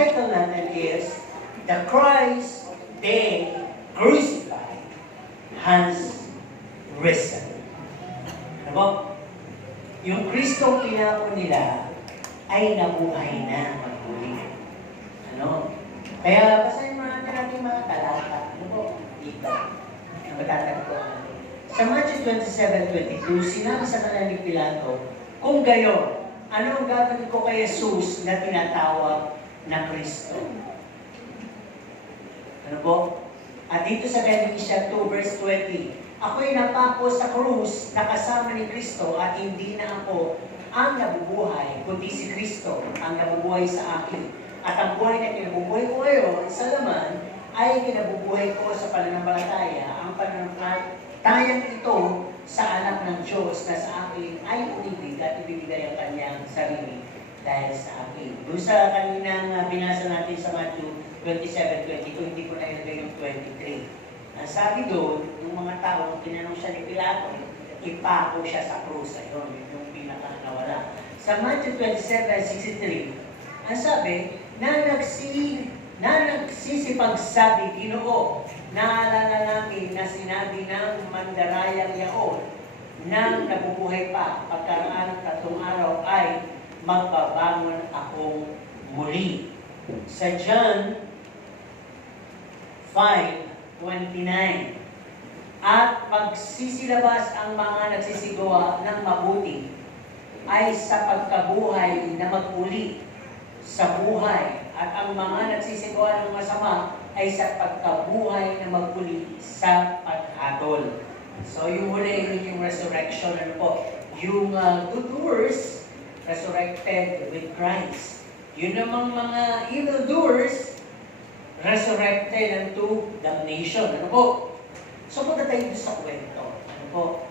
title natin is The Christ They Crucified Has Risen. Ano po? Yung Kristong pinako nila ay nabuhay na magmuli. Ano? Kaya basahin mo natin ating mga talata. Ano po? Dito. Na matatagpuan. Sa Matthew 27:22, sinabi sa kanila ni Pilato, kung gayon, ano ang gagawin ko kay Jesus na tinatawag na Kristo? Ano po? At dito sa Revelation 2 verse 20, ako'y napako sa krus na kasama ni Kristo at hindi na ako ang nabubuhay, kundi si Kristo ang nabubuhay sa akin. At ang buhay na kinabubuhay ko ngayon sa laman ay kinabubuhay ko sa pananampalataya. Ang pananampalatayang ito sa anak ng Diyos na sa akin ay umibig at ibibigay ang kanyang sarili dahil sa akin. Doon sa kaninang binasa natin sa Matthew 27:22, hindi ko na ilagay yung 23. Ang sabi doon, yung mga tao, tinanong siya ni Pilato, ipako siya sa krus. Ayun, yung pinaka-nawala. Sa Matthew 27:63, ang sabi, na nagsisipagsabi, Ginoo, naalala namin na sinabi ng mandarayang yaon nang nabubuhay pa, pagkaraan ng 3 araw ay magbabangon akong muli. Sa John 5:29, at pagsisilabas ang mga nagsisigawa ng mabuti ay sa pagkabuhay na maguli sa buhay, at ang mga nagsisigawa ng masama ay sa pagkabuhay na maguli sa paghatol. So yung huli, yun yung resurrection, ano po? Yung good doers, resurrected with Christ. Yun namang mga evil doers, resurrected unto damnation. Ano po? So punta tayo sa kwento. Ano po?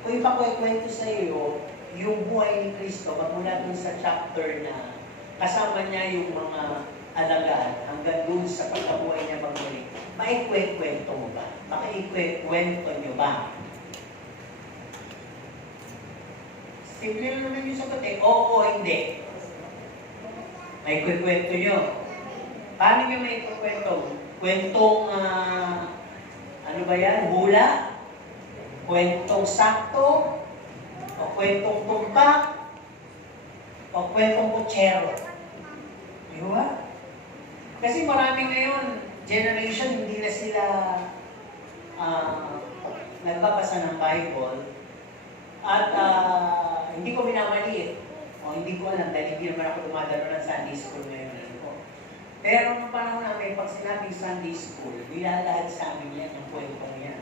Kung ipakwento sa iyo, yung buhay ni Kristo, magmula dun sa chapter na kasama niya yung mga alagad hanggang dun sa pagkabuhay niya magmuli. Maikwento mo ba? Makaikwento niyo ba? Simple na naman yung sagot eh. Oo o hindi. Maikwento niyo. Paano niyo maikwento? Kwentong, ano ba yan? Hula? Kwentong sakto? O kwentong tumpak? O kwentong kutsero? Di ba? Kasi marami ngayon, generation, hindi na sila nagbabasa ng Bible. At hindi ko minamaliit. O hindi ko alam, dahil hindi naman ako dumadalo ng Sunday School ngayon. Pero nung panahon namin, pag sinabing Sunday School, nilalahad sa amin yan, yung kwentong yan.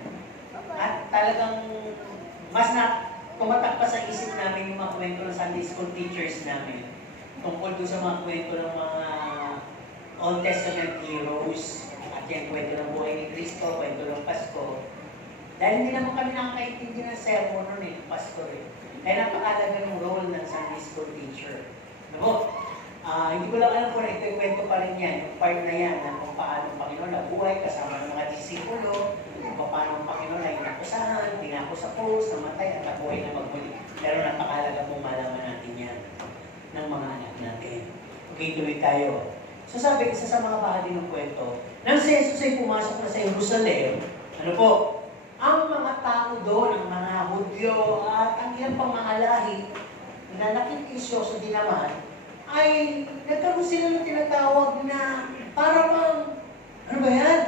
At talagang mas tumatak pa sa isip namin yung mga kwento ng Sunday School teachers namin. Tungkol doon sa mga kwento ng mga Old Testament heroes. At yung kwento ng buhay ni Kristo, kwento ng Pasko. Dahil hindi naman kami nakakaintindi ng sermon nun eh, Pasko eh. Kaya napakalaga ng role ng Sunday School teacher. Diba? Hindi ko lang alam kung nagkikwento pa rin yan, yung part na yan, na kung paano ang Panginoon nabuhay kasama ng mga disipulo, kung paano ang Panginoon ay inakusahan, tinako sa krus, namatay, at nabuhay na magmuli. Pero napakalaga kung malaman natin yan ng mga anak natin. Okay, tuloy tayo. So sabi, isa sa mga bahagi ng kwento, nang si Jesus ay pumasok na sa Jerusalem, ano po, ang mga tao doon, ang mga Hudyo, at ang ilang pang mga lahi, na nakikisyoso din naman, ay nagkaroon sila ng tinatawag na para bang, ano ba yan?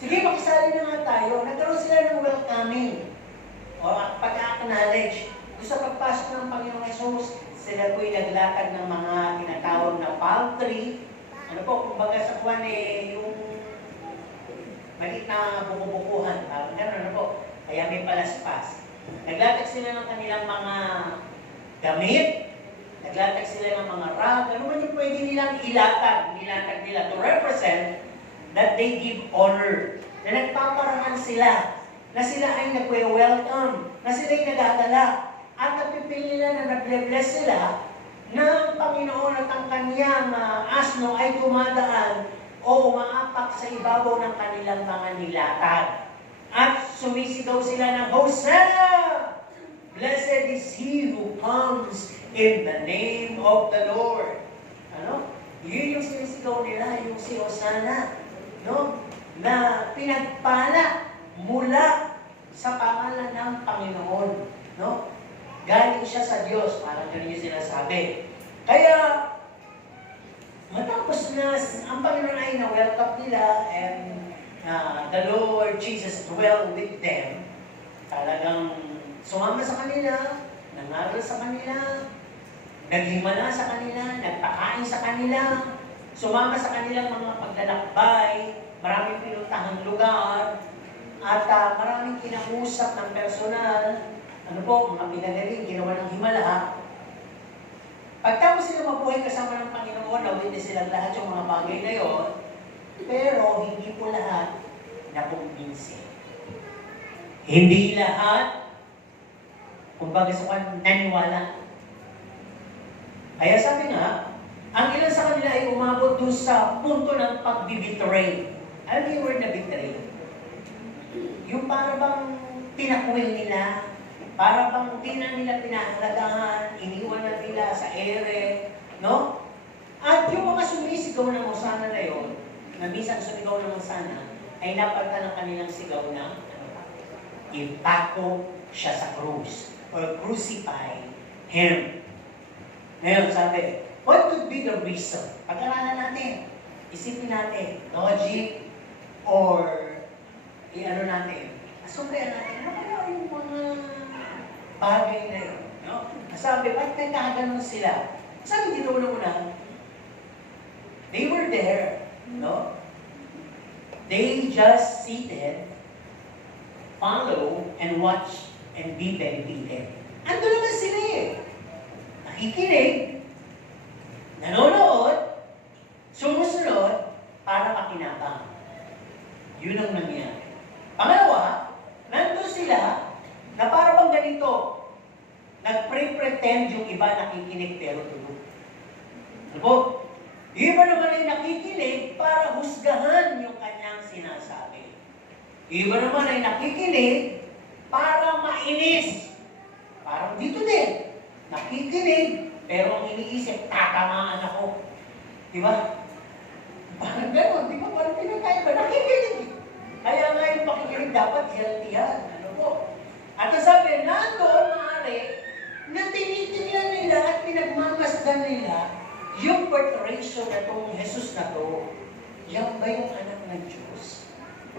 Sige, makisali na nga tayo. Nagkaroon sila ng welcoming o pag-acknowledge. Sa pagpasok ng Panginoong Jesus, sila po'y naglakad ng mga tinatawag na palm tree. Ano po, kumbaga sa kuwan yung maliit na bukubukuhan. Gano'n, ano po, kaya may palaspas. Naglatag sila ng kanilang mga damit. Naglatag sila ng mga rag, ano man yung pwede nilang ilatag nila to represent that they give honor. Na nagpaparangan sila, na sila ay nagwe-welcome, na sila ay nagadala, at napipili nila na nag-bless sila na ang Panginoon at ang kanyang asno ay dumadaan o umaapak sa ibabaw ng kanilang mga nilatag. At sumisigaw sila ng Hosanna! Blessed is he who comes in the name of the Lord. Ano? Yun yung sinisigaw nila, yung si Hosanna, no? Na pinagpala mula sa pangalan ng Panginoon, no? Galing siya sa Diyos, parang ganun yung sinasabi. Kaya, matapos na ang Panginoon ay na-welcome nila and the Lord Jesus dwell with them, talagang sumama sa kanila, nangaral sa kanila, naghimala sa kanila, nagpakain sa kanila, sumama sa kanilang mga paglalakbay, maraming pinuntahang lugar, at maraming kinausap ng personal, mga pinagaling, ginawa ng himala. Pagtapos sila mabuhay kasama ng Panginoon, na-witness silang lahat yung mga bagay na yon, pero hindi po lahat nakumbinsi. Hindi lahat, kumbaga sa naniwala. Kaya sabi nga, ang ilan sa kanila ay umabot doon sa punto ng pagbibitray. Alam niyo yung word na betray? Yung para bang tinakwil nila, para bang di na nila pinahalagahan, iniwan na nila sa ere, no? At yung mga sumisigaw ng Hosanna na yun, na minsan sumigaw ng Hosanna, ay napalitan ng kanilang sigaw na, ipako siya sa krus, or crucify him. Ngayon, sabi, what could be the reason? Pag-aralan natin, isipin natin, logic, or asumbrihan natin, ano kaya yung mga bagay na yun? No? Sabi, ba't nagkaganon sila? Sabi dito una, they were there, no? They just seated, follow, and watch, and be benefited. Ando naman sila eh. Nakikinig, nanonood, sumusunod, para makinabang. Yun ang nangyari. Pangalawa, nandun sila na para bang ganito, nagpre-pretend yung iba nakikinig pero tulog. Ano po? Yung iba naman ay nakikinig para husgahan yung kanyang sinasabi. Yung iba naman ay nakikinig para mainis. Parang dito din. Nakikinig, pero ang iniisip, tatamaan ako. Diba? Parang gano'n, di ba? Parang pinagkaiba, nakikinig. Kaya nga yung pakikinig dapat healthy-han. Ano po? At sabi, nandoon maaari na tinitingnan nila at pinagmamasdan nila yung preparation na itong Jesus na to. Yan ba yung anak ng Diyos?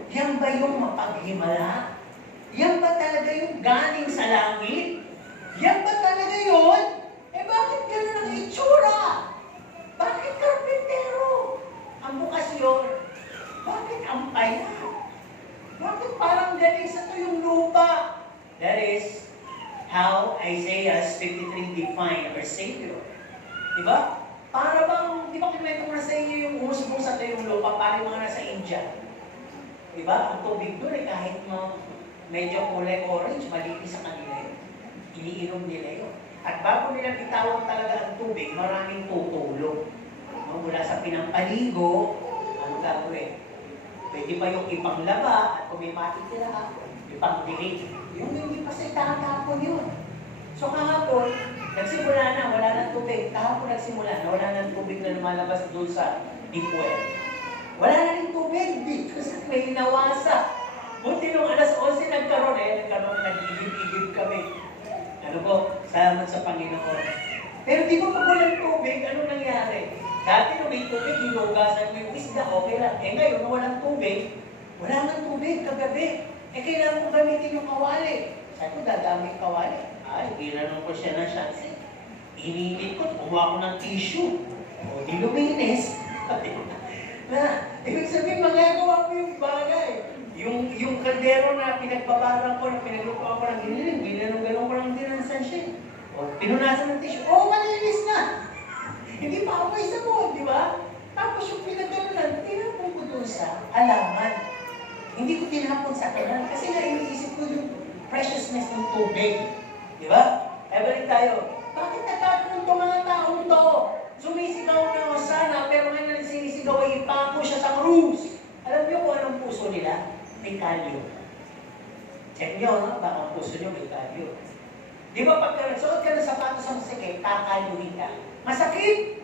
Yan ba yung mapaghimala? Yan ba talaga yung galing sa langit? Yan ba talaga yun? Eh bakit gano'n ang itsura? Bakit karpintero? Ang bukasyon? Bakit ang paya? Bakit parang galing sa tuyong lupa? That is how Isaiah 53 define our Savior. Diba? Para bang, di ba kinwento ko na sa inyo yung umusbong sa tuyong lupa, parang mga nasa India. Diba? Ang tubig doon eh, kahit medyo kulay orange, malinis sa kanila yun. Iniinom nila yun. At bago nila bitawan talaga ang tubig, maraming tutulong. Mula sa pinampaligo, ano gagawin? Pwede pa yung ipanglaba at kung may matitira, ipangdilig. Yung hindi pa sa kahapon yun. So kahapon, nagsimula na, wala nang tubig. Kahapon nagsimula na, wala nang tubig na lumalabas doon sa deep well. Wala na rin tubig dito sa may nawasa. Buti nung alas 11 nagkaroon, nag-igib-igib kami. Ano po? Salamat sa Panginoon. Pero di ba pag walang tubig, anong nangyari? Dati nung may tubig, hinugasan mo yung isda, okay lang. Eh ngayon, walang tubig, wala nang tubig kagabi. Eh kailangan mo gamitin yung kawali. Sabi ko, dadaming kawali. Ay, ginanong ko siya ng shansi. Ininit ko, kumuha ko ng tissue. O, di luminis. Na, ibig sabihin, magagawa ko yung bagay. Yung kaldero na pinagbabaran ko, na pinaglupa ko ng giniling, ginanong ko ng dinansan siya. O, pinunasan ng tissue. O, malinis na. Hindi pa ako isa mo, di ba? Tapos yung pinaganonan, tinapon ko doon sa alaman. Hindi ko tinapon sa kanan kasi na iniisip ko yung preciousness ng tubig. Di ba? Kaya balik tayo. Bakit nagkakaroon itong mga taong to? Sumisigaw na Hosanna, pero ngayon sinisigaw ay ipako siya sa krus. Alam niyo kung anong puso nila? May kalyo. Check niyo, no? Baka ang puso niyo may kalyo. Di ba pagka nagsuot ka ng sapatos sa masikip, kakaluhin ka. Masakit!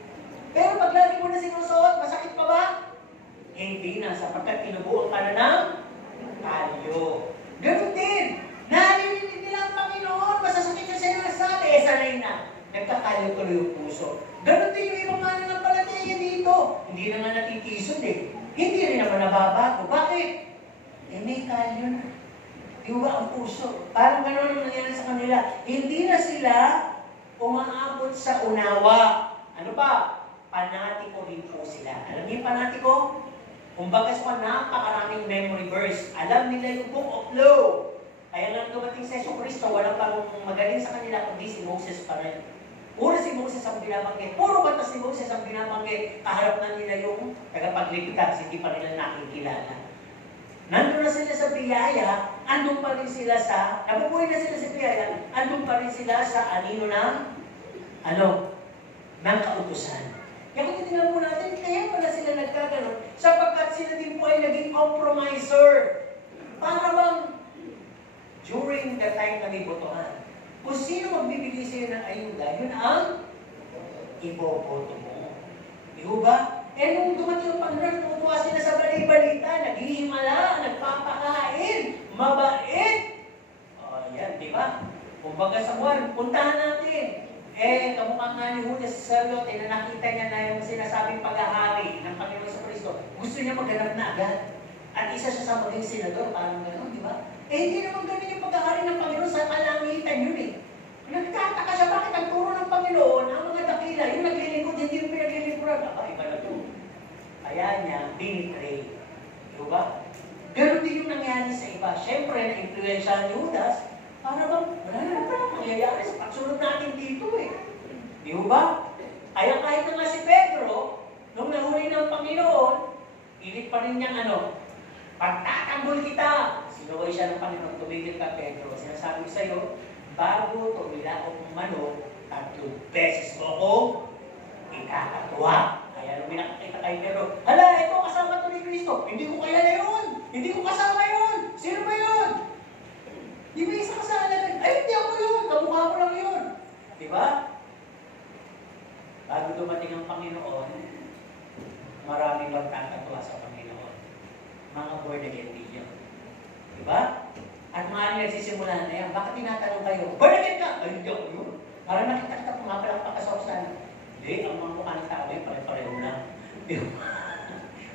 Pero pag lagi mo na sinusuot, masakit pa ba? Hindi na, sapagkat tinubuan ka na ng kalyo. Ganun din. Narinig nila ang Panginoon, masasakit siya sa inyo sabi, sanay na. Nagkakalyo tuloy yung puso. Ganun din yung ibang mananampalataya dito. Hindi naman natitisod eh. Hindi rin naman nababago. Bakit? May kalyo na. Iba ang puso. Parang gano'n ang nangyari sa kanila. Hindi na sila umaabot sa unawa. Ano ba? Panatiko rin po sila. Alam niyo yung panatiko? Kumbaga sa napakaraming memory verse. Alam nila yung book of law. Kaya nga dumating sa Yesu Cristo, walang parang magaling sa kanila, kundi si Moses pa rin. Puro si Moses ang binabanggit. Puro batas si Moses ang binabanggit. Kaharap na nila yung tagapagligtas, hindi pa nila nakikilala. Nandun na sila sa biyaya, andun pa rin sila sa, nabubuhay na sila sa biyaya, andun pa rin sila sa anino ng, ng kautusan. Kaya kung titignan po natin, kaya pala sila nagkaganon, sapagkat sila din po ay naging compromiser. Para bang, during the time na may botohan, kung sino magbibigay sa'yo ng ayuda, yun ang iboboto mo. Di ba? Eh nung dumating yung Panginoon, tumutuwa sila sa balita, naghihimala, nagpapakain, mabait. O yan, di ba? Kumbaga sa buwan, puntahan natin. Eh, kamukha nga ni Judas Iscariote na nakita niya na yung sinasabing paghahari ng Panginoon sa Kristo. Gusto niya maghanap na agad. At isa siya sa maging senador, parang gano'n, di ba? Eh, hindi naman ganun yung paghahari ng Panginoon sa kalangitan yun eh. Nagtataka siya, bakit ang turo ng Panginoon, ang mga dakila, yung naglilingkod, hindi yung pinaglilingkuran. Iba na ito. Kaya niya, binitray. Di ba? Ganun din yung nangyari sa iba. Siyempre, na-influensya ni Judas, para bang, wala na pala mangyayari sa pagsunod natin dito eh. Di ba? Kaya kahit na nga si Pedro, nung nahuli ng Panginoon, pilit pa rin niyang pagtatanggol kita. Sinuway siya ng Panginoon, tumigil ka Pedro. Sinasabi ko sa'yo, bago tumila akong manok, 3 beses mo ako ikakatuwa. Kaya nung minakita kay Pedro, hala, ito kasama to ni Kristo. Hindi ko kaya na yun. Hindi ko kasama yun. Sino ba yun? Di ba isa kasalanan? Ay, hindi ako yun. Kamukha ko lang yun. Di ba? Bago dumating ang Panginoon, maraming magkakatuwa sa Panginoon. Mga born again din yun. Di ba? At mga nagsisimula na yan, bakit tinatanong kayo? Born again ka! Ay, hindi ako yun. Parang nakita-kita pumapalakpak ka sa usahan. Hindi, ang mga mukha ng tao ay pare-pareho lang. Di ba?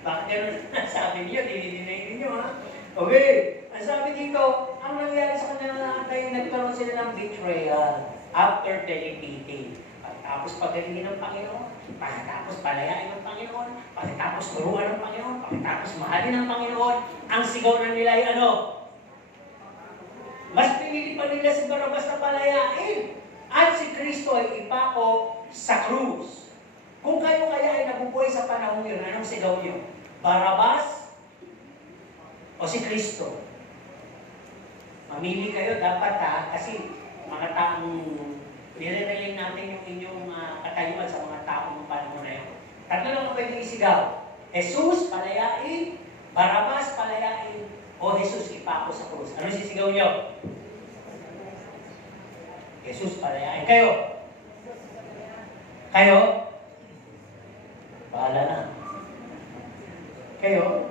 Bakit ganun sabi niyo? Dinidinay ninyo, ha? Okay. Ang sabi dito, ang nangyari sa kanila tayo, nagkaroon sila ng betrayal after delibeting. Pagkatapos pagalingin ng Panginoon, pagkatapos palayain ng Panginoon, pagkatapos turuan ng Panginoon, pagkatapos mahalin ng Panginoon, ang sigaw na nila ay mas pinili pa nila si Barabas na palayain at si Kristo ay ipako sa krus. Kung kayo kaya ay nabubuhay sa panahon yun, anong sigaw niyo? Barabas o si Kristo? Mamili kayo dapat kasi mga taong nire-relate natin yung inyong katayuan sa mga taong ng panahon na yun. Tatlo lang ang pwedeng isigaw. Jesus, palayain. Barabas, palayain. O Jesus, ipako sa krus. Ano sisigaw niyo? Jesus, palayain. Kayo? Kayo? Bahala na. Kayo?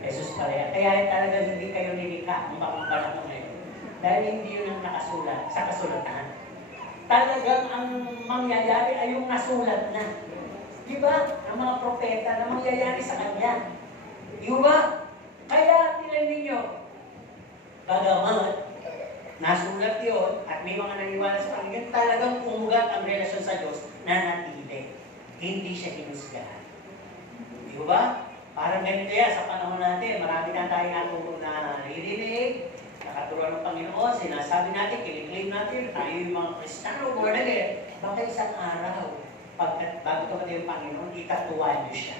Jesus, palayain. Kaya talaga hindi kayo nilikha ang pangalan ko ngayon. Dahil hindi yun ang nakasulat sa kasulatan. Talagang ang mangyayari ay yung nasulat na. Di ba? Ang mga propeta na mangyayari sa kanya. Di ba? Kaya tinan ninyo, bagamat nasulat yun at may mga naniwala sa Panginoon, talagang umugat ang relasyon sa Diyos na natili. Hindi siya hinusgahan. Di ba? Parang ganito yan sa panahon natin. Marami na tayo na naririnig, nakaturuan ng Panginoon, sinasabi natin, kiniklaim natin, tayo yung mga Kristiyano, born again. Baka isang araw, bago tumating yung Panginoon, itatuwa niyo siya.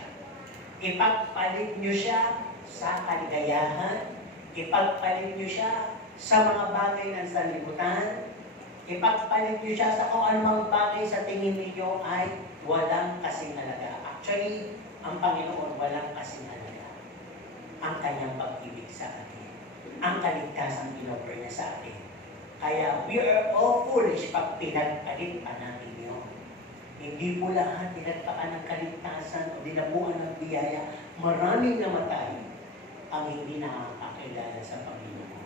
Ipagpalit niyo siya sa kaligayahan, ipagpalit niyo siya sa mga bagay ng sanlibutan, ipagpalit niyo siya sa kung anumang bagay sa tingin niyo ay walang kasing halaga. Actually, ang Panginoon walang kasing halaga. Ang kanyang pag-ibig sa atin, ang kaligtasan in-offer niya sa atin. Kaya we are all foolish pag pinagpalit pa natin yun. Hindi po lahat dinagpaan ng kaligtasan o dinabuan ng biyaya. Maraming namatay ang hindi nakakakilala sa Panginoon.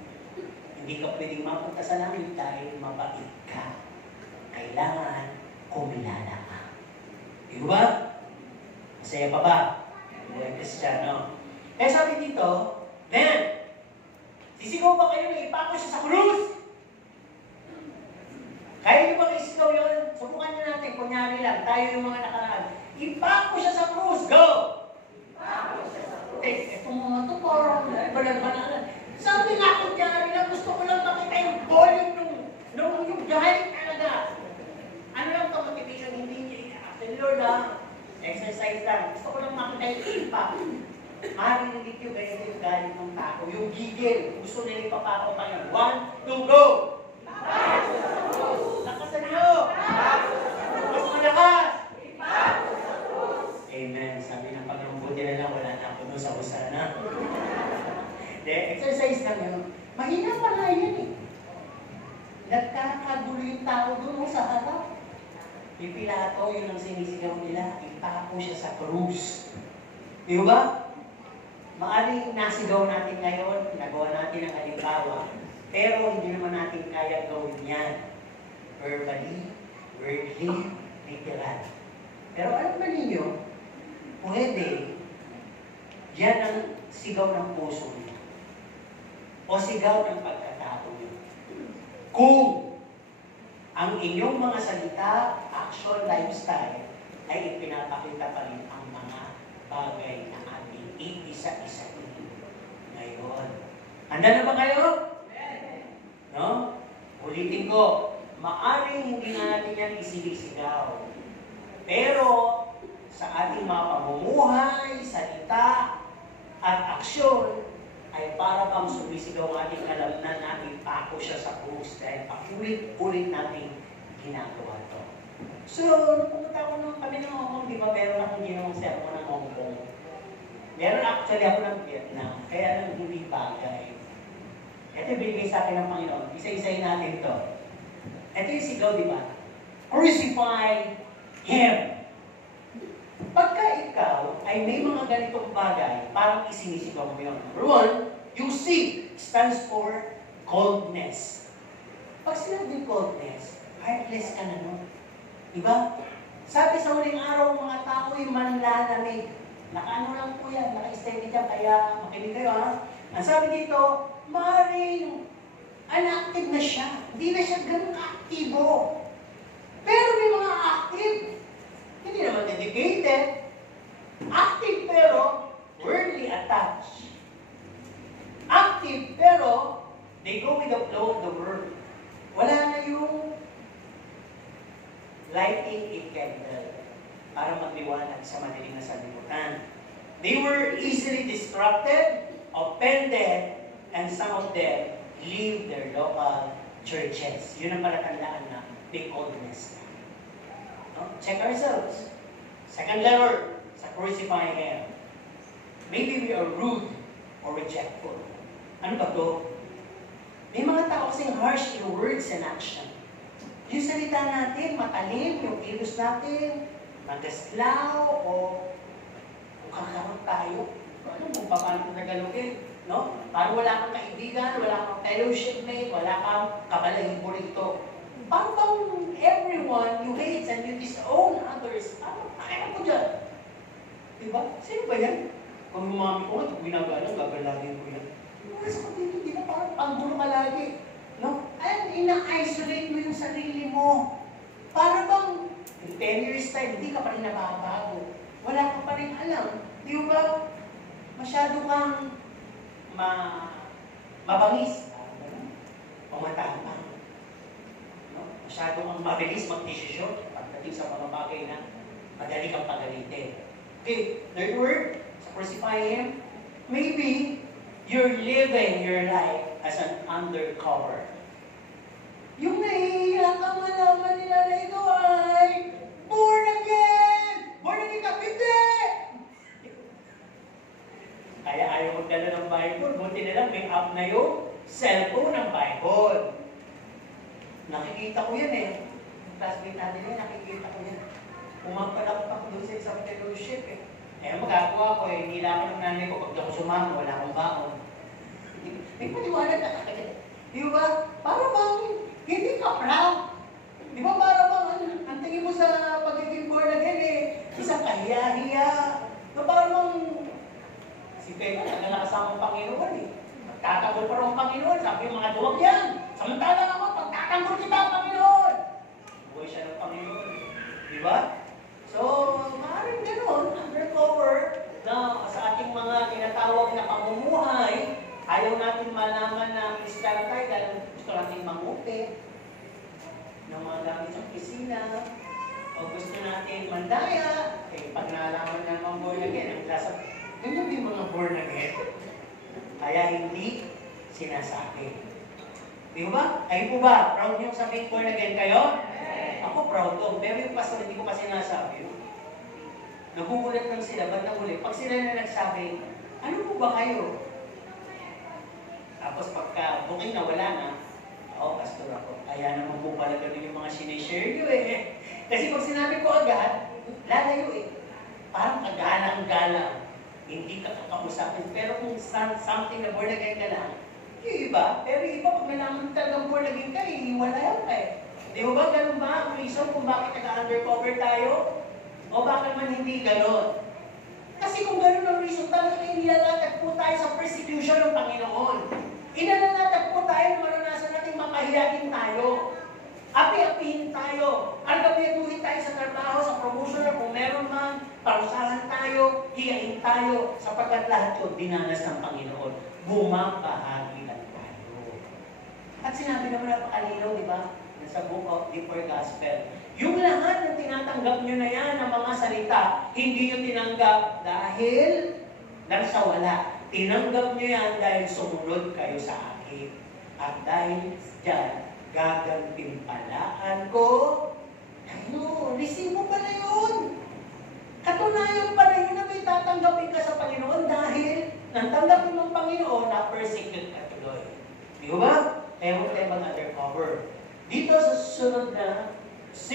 Hindi ka pwedeng mapunta sa langit dahil mabait ka. Kailangan kumilala ka. Di ba? Masaya pa ba? Buhay Kristiyano. Kaya sabi dito, then, sisigaw ba kayo na ipako siya sa krus? Kaya nyo ba isigaw yun? Subukan nyo natin, kunyari lang, tayo yung mga nakaraan. Ipako siya sa krus, go! Ipako siya sa krus. Itong mga to, parang banal-banalan. Sabi nga, kunyari lang, gusto ko lang makita yung volume yung galing talaga. Ano lang ito, motivation, hindi niya, after Lord exercise lang. Gusto ko lang makita yung impact. Marinig yung ganito yung galing ng tao. Yung gigil, gusto nila ipapako pa yun. 1, 2, go! Lakasan nyo! Mas malakas! Amen. Sabi ng Panginoon, buti na lang, wala na ako doon sa usana. Exercise lang yun. Mahina pa nga yan eh. Nagkakagulo yung tao doon sa harap. Yung Pilato, yun ang sinisigaw nila, ipako siya sa krus. Di ba? Maaring nasigaw natin ngayon, nagawa natin ang halimbawa, pero hindi naman natin kaya gawin yan. Verbally, wordly, literal. Pero alam ba ninyo, pwede, yan ang sigaw ng puso niyo. O sigaw ng pagkatao niyo. Kung ang inyong mga salita, action, lifestyle, ay ipinapakita pa rin ang mga bagay na ating iisa-isa ngayon. Handa na ba kayo? No? Ulitin ko, maaring hindi na natin yan isinisigaw. Pero sa ating mga pamumuhay, salita, at aksyon, ay para bang sumisigaw ang ating kalamnan natin pako siya sa krus dahil paulit-ulit natin ginagawa to. So, napunta ako ng kami ng Hong Kong, di ba meron akong ginawang sermon ng Hong Kong. Meron actually ako ng Vietnam, kaya lang hindi bagay. Ito binigay sa akin ng Panginoon, isa-isayin natin to. Ito yung sigaw, di ba? Crucify Him! Pagka ikaw ay may mga ganitong bagay, parang isinisigaw mo yun. Number 1, yung C stands for coldness. Pag sinabi coldness, heartless ka na nun. Diba? Sabi sa huling araw, mga tao ay manlalamig. Nakaano lang po yan, naka-steady dyan, kaya makinig kayo ha. Ang sabi dito, maaaring unactive na siya. Hindi na siya ganun aktibo. Pero may mga active. Hindi naman dedicated. Active pero worldly attached. Active pero they go with the flow of the world. Wala na yung lighting a candle para magliwanag sa madilim na sanlibutan. They were easily distracted, offended, and some of them leave their local churches. Yun ang palatandaan na may coldness. No? Check ourselves. Second letter, sa crucifying Him. Maybe we are rude or rejectful. Ano ba to? May mga tao kasing harsh in words and action. Yung salita natin, matalim, yung kilos natin, magaslaw, o kung kakaroon tayo. Ano mo, paano kung nagalugin? No? Parang wala kang kaibigan, wala kang fellowship mate, wala kang kabalahibo rito. Parang bang everyone you hate and you disown others, kaya ko dyan. Diba? Sino ba yan? Kung umami ko, ito ginagano, gagalagin ko yan. Mas ko dito, di ba parang panggulo ka lagi? No? And ina-isolate mo yung sarili mo. Para bang in 10 years time, hindi ka pa rin nababago. Wala ka pa rin alam. Di ba? Masyado kang mabangis. O matapang. No? Masyado kang mabilis mag-desisyon pagdating sa mga bagay na madali kang pagalitin. Okay, third word, sa crucify Him, maybe you're living your life as an undercover. Yung nahihiya ka malaman nila na ikaw ay born again! Born again ka, hindi! Kaya ayaw magdala ng Bible, buti na lang may app na yung cellphone ng Bible. Nakikita ko yan eh. Yung classmate natin yan, nakikita ko yan. pumapalakpak doon sa isang fellowship eh. Eh, magagawa ko eh, hindi lang ako ng nanay ko, pag ako sumama, wala akong baon. May paliwanag na kaya. Di ba? Para bang hindi ka proud. Di ba para bang ang tingin mo sa pagiging born again eh, isang kahiya-hiya. No, para bang si Pega, naglalakasama ang Panginoon eh. Magtatanggol pa rin ang Panginoon. Sabi yung mga duwag yan. Samantala naman, pagtatanggol kita ang Panginoon. Buhay siya ng Panginoon. Di ba? So, maaaring gano'n, undercover, na sa ating mga tinatawag na pamumuhay, ayaw natin malaman na Christian tayo dahil gusto natin mangupi ng mga gamit sa opisina, o gusto natin mandaya, eh, pag nalaman na mga born again, ang klasa, ganyan yung mga born again. Kaya hindi sinasabi. Di ba? Ay po ba? Proud niyong sabihin born again kayo? Ako proud to. Pero yung pastor, hindi ko pa sinasabi. Nagugulat lang sila. Ba't nagulit? Pag sila na nagsabi, ano po ba kayo? Tapos pagka booking na wala na, pastor ako. Kaya naman po pala ganun yung mga sinishare nyo eh. Kasi pag sinabi ko agad, lalayo eh. Parang kagalang-galang. Hindi ka kakausapin. Pero kung something na born again ka lang, yung iba. Pero yung iba, pag nalaman talagang born again ka, iiwalayan ka eh. Di ba ganun ba ang reason kung bakit naka-undercover tayo? O bakit man hindi ganun? Kasi kung ganun ang reason, talagang inilalatag po tayo sa persecution ng Panginoon. Inalatag po tayo na maranasan natin makahiyatin tayo. Api-apihin tayo. Argabiatuhin tayo sa trabaho, sa promotion, na kung meron man, parusahan tayo, hiyain tayo, sapagkat lahat yun dinanas ng Panginoon. Bumabahagi lang tayo. At sinabi naman napakalinaw, di ba? Sa book of the Four Gospel. Yung lahat na tinatanggap nyo na yan, ng mga salita, hindi nyo tinanggap dahil lang sa wala. Tinanggap nyo yan dahil sumunod kayo sa akin. At dahil dyan, gagantimpalaan ko. Ano, resibo pala yun. Katunayan pala yun na may tatanggapin ka sa Panginoon dahil natanggapin mo ang Panginoon na persecute ka tuloy. Di ba? Kaya huwag tayo mag-undercover. Dito sa susunod na C,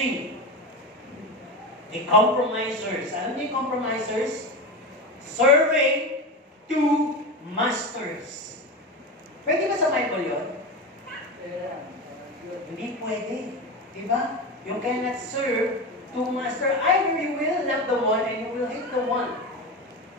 the compromisers. Ano yung compromisers? Serving two masters. Pwede ba sa Bible yun? Hindi pwede. Diba? You cannot serve two masters. Either you will love the one and you will hate the one.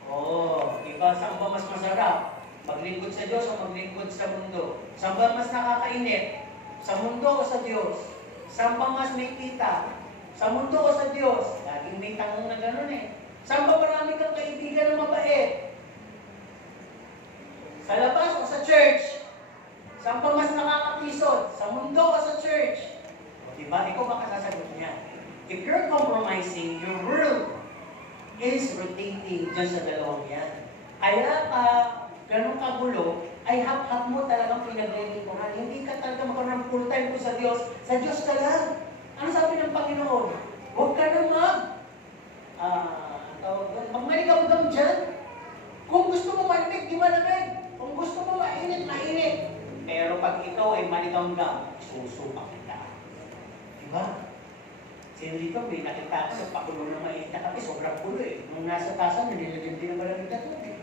Oh, diba? Saan ba mas masarap? Maglingkod sa Diyos o maglingkod sa mundo? Saan ba mas nakakainit? Sa mundo o sa Diyos? Saan ba mas may kita? Sa mundo o sa Diyos? Laging may tanong na gano'n eh. Saan ba marami kang kaibigan na mabait? Sa labas o sa church? Saan ba mas nakakatisod? Sa mundo o sa church? O diba? Ikaw ba kasasagot niya? If you're compromising, your world is rotating dyan sa dalawang yan. Kaya ka ganun kagulo, ay hap-hap mo talagang pinaglilingkuran. Hindi ka talaga magkaroon ng full time ko sa Diyos. Sa Diyos ka lang. Ano sabi ng Panginoon? Huwag ka na magmaligam-gam dyan. Kung gusto mo malamig, di malamig. Kung gusto mo mainit, mainit. Pero pag ikaw ay maligam-gam, susupak kita. Diba? Sino dito, may nakita ka sa pakulo ng mainit na kape, sobrang kulo eh. Nung nasa tasan, nililagyan din ng malamig na tubig.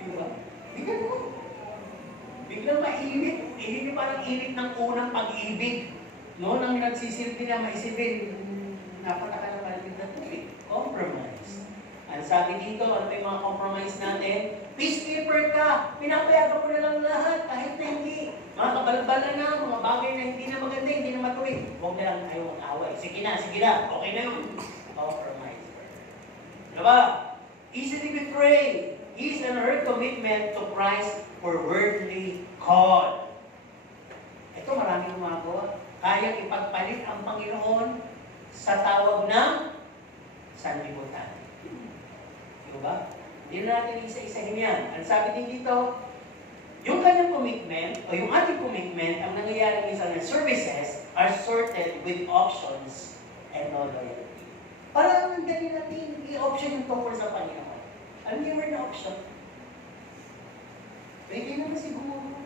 Diba? Bigyan mo. Biglang mainit. Hindi parang init ng unang pag-ibig. No? Nang nagsisilbi na maisipin, napataka ng malamig na tubig. Compromise. Ang sabi dito, ano yung mga compromise natin? Peacekeeper ka! Pinapayagan ko na lang lahat, kahit na hindi. Mga kabalbalan na, mga bagay na hindi na maganda, hindi na matuwid. Huwag na lang tayo mag-away. Sige na, okay na yun. Compromise. Diba? Easily betrayed. His and her commitment to Christ for worldly call. Ito maraming gumagawa. Kaya ipagpalit ang Panginoon sa tawag ng sanlibutan. Diba? Hindi na natin isa-isahin yan. Ang sabi din dito, yung kanyang commitment, o yung ating commitment, ang nangyayari minsan na services are sorted with options and no loyalty. Parang ang dali natin i-option yung tungkol sa Panginoon. Alam niyo yung option? Pwede naman siguro.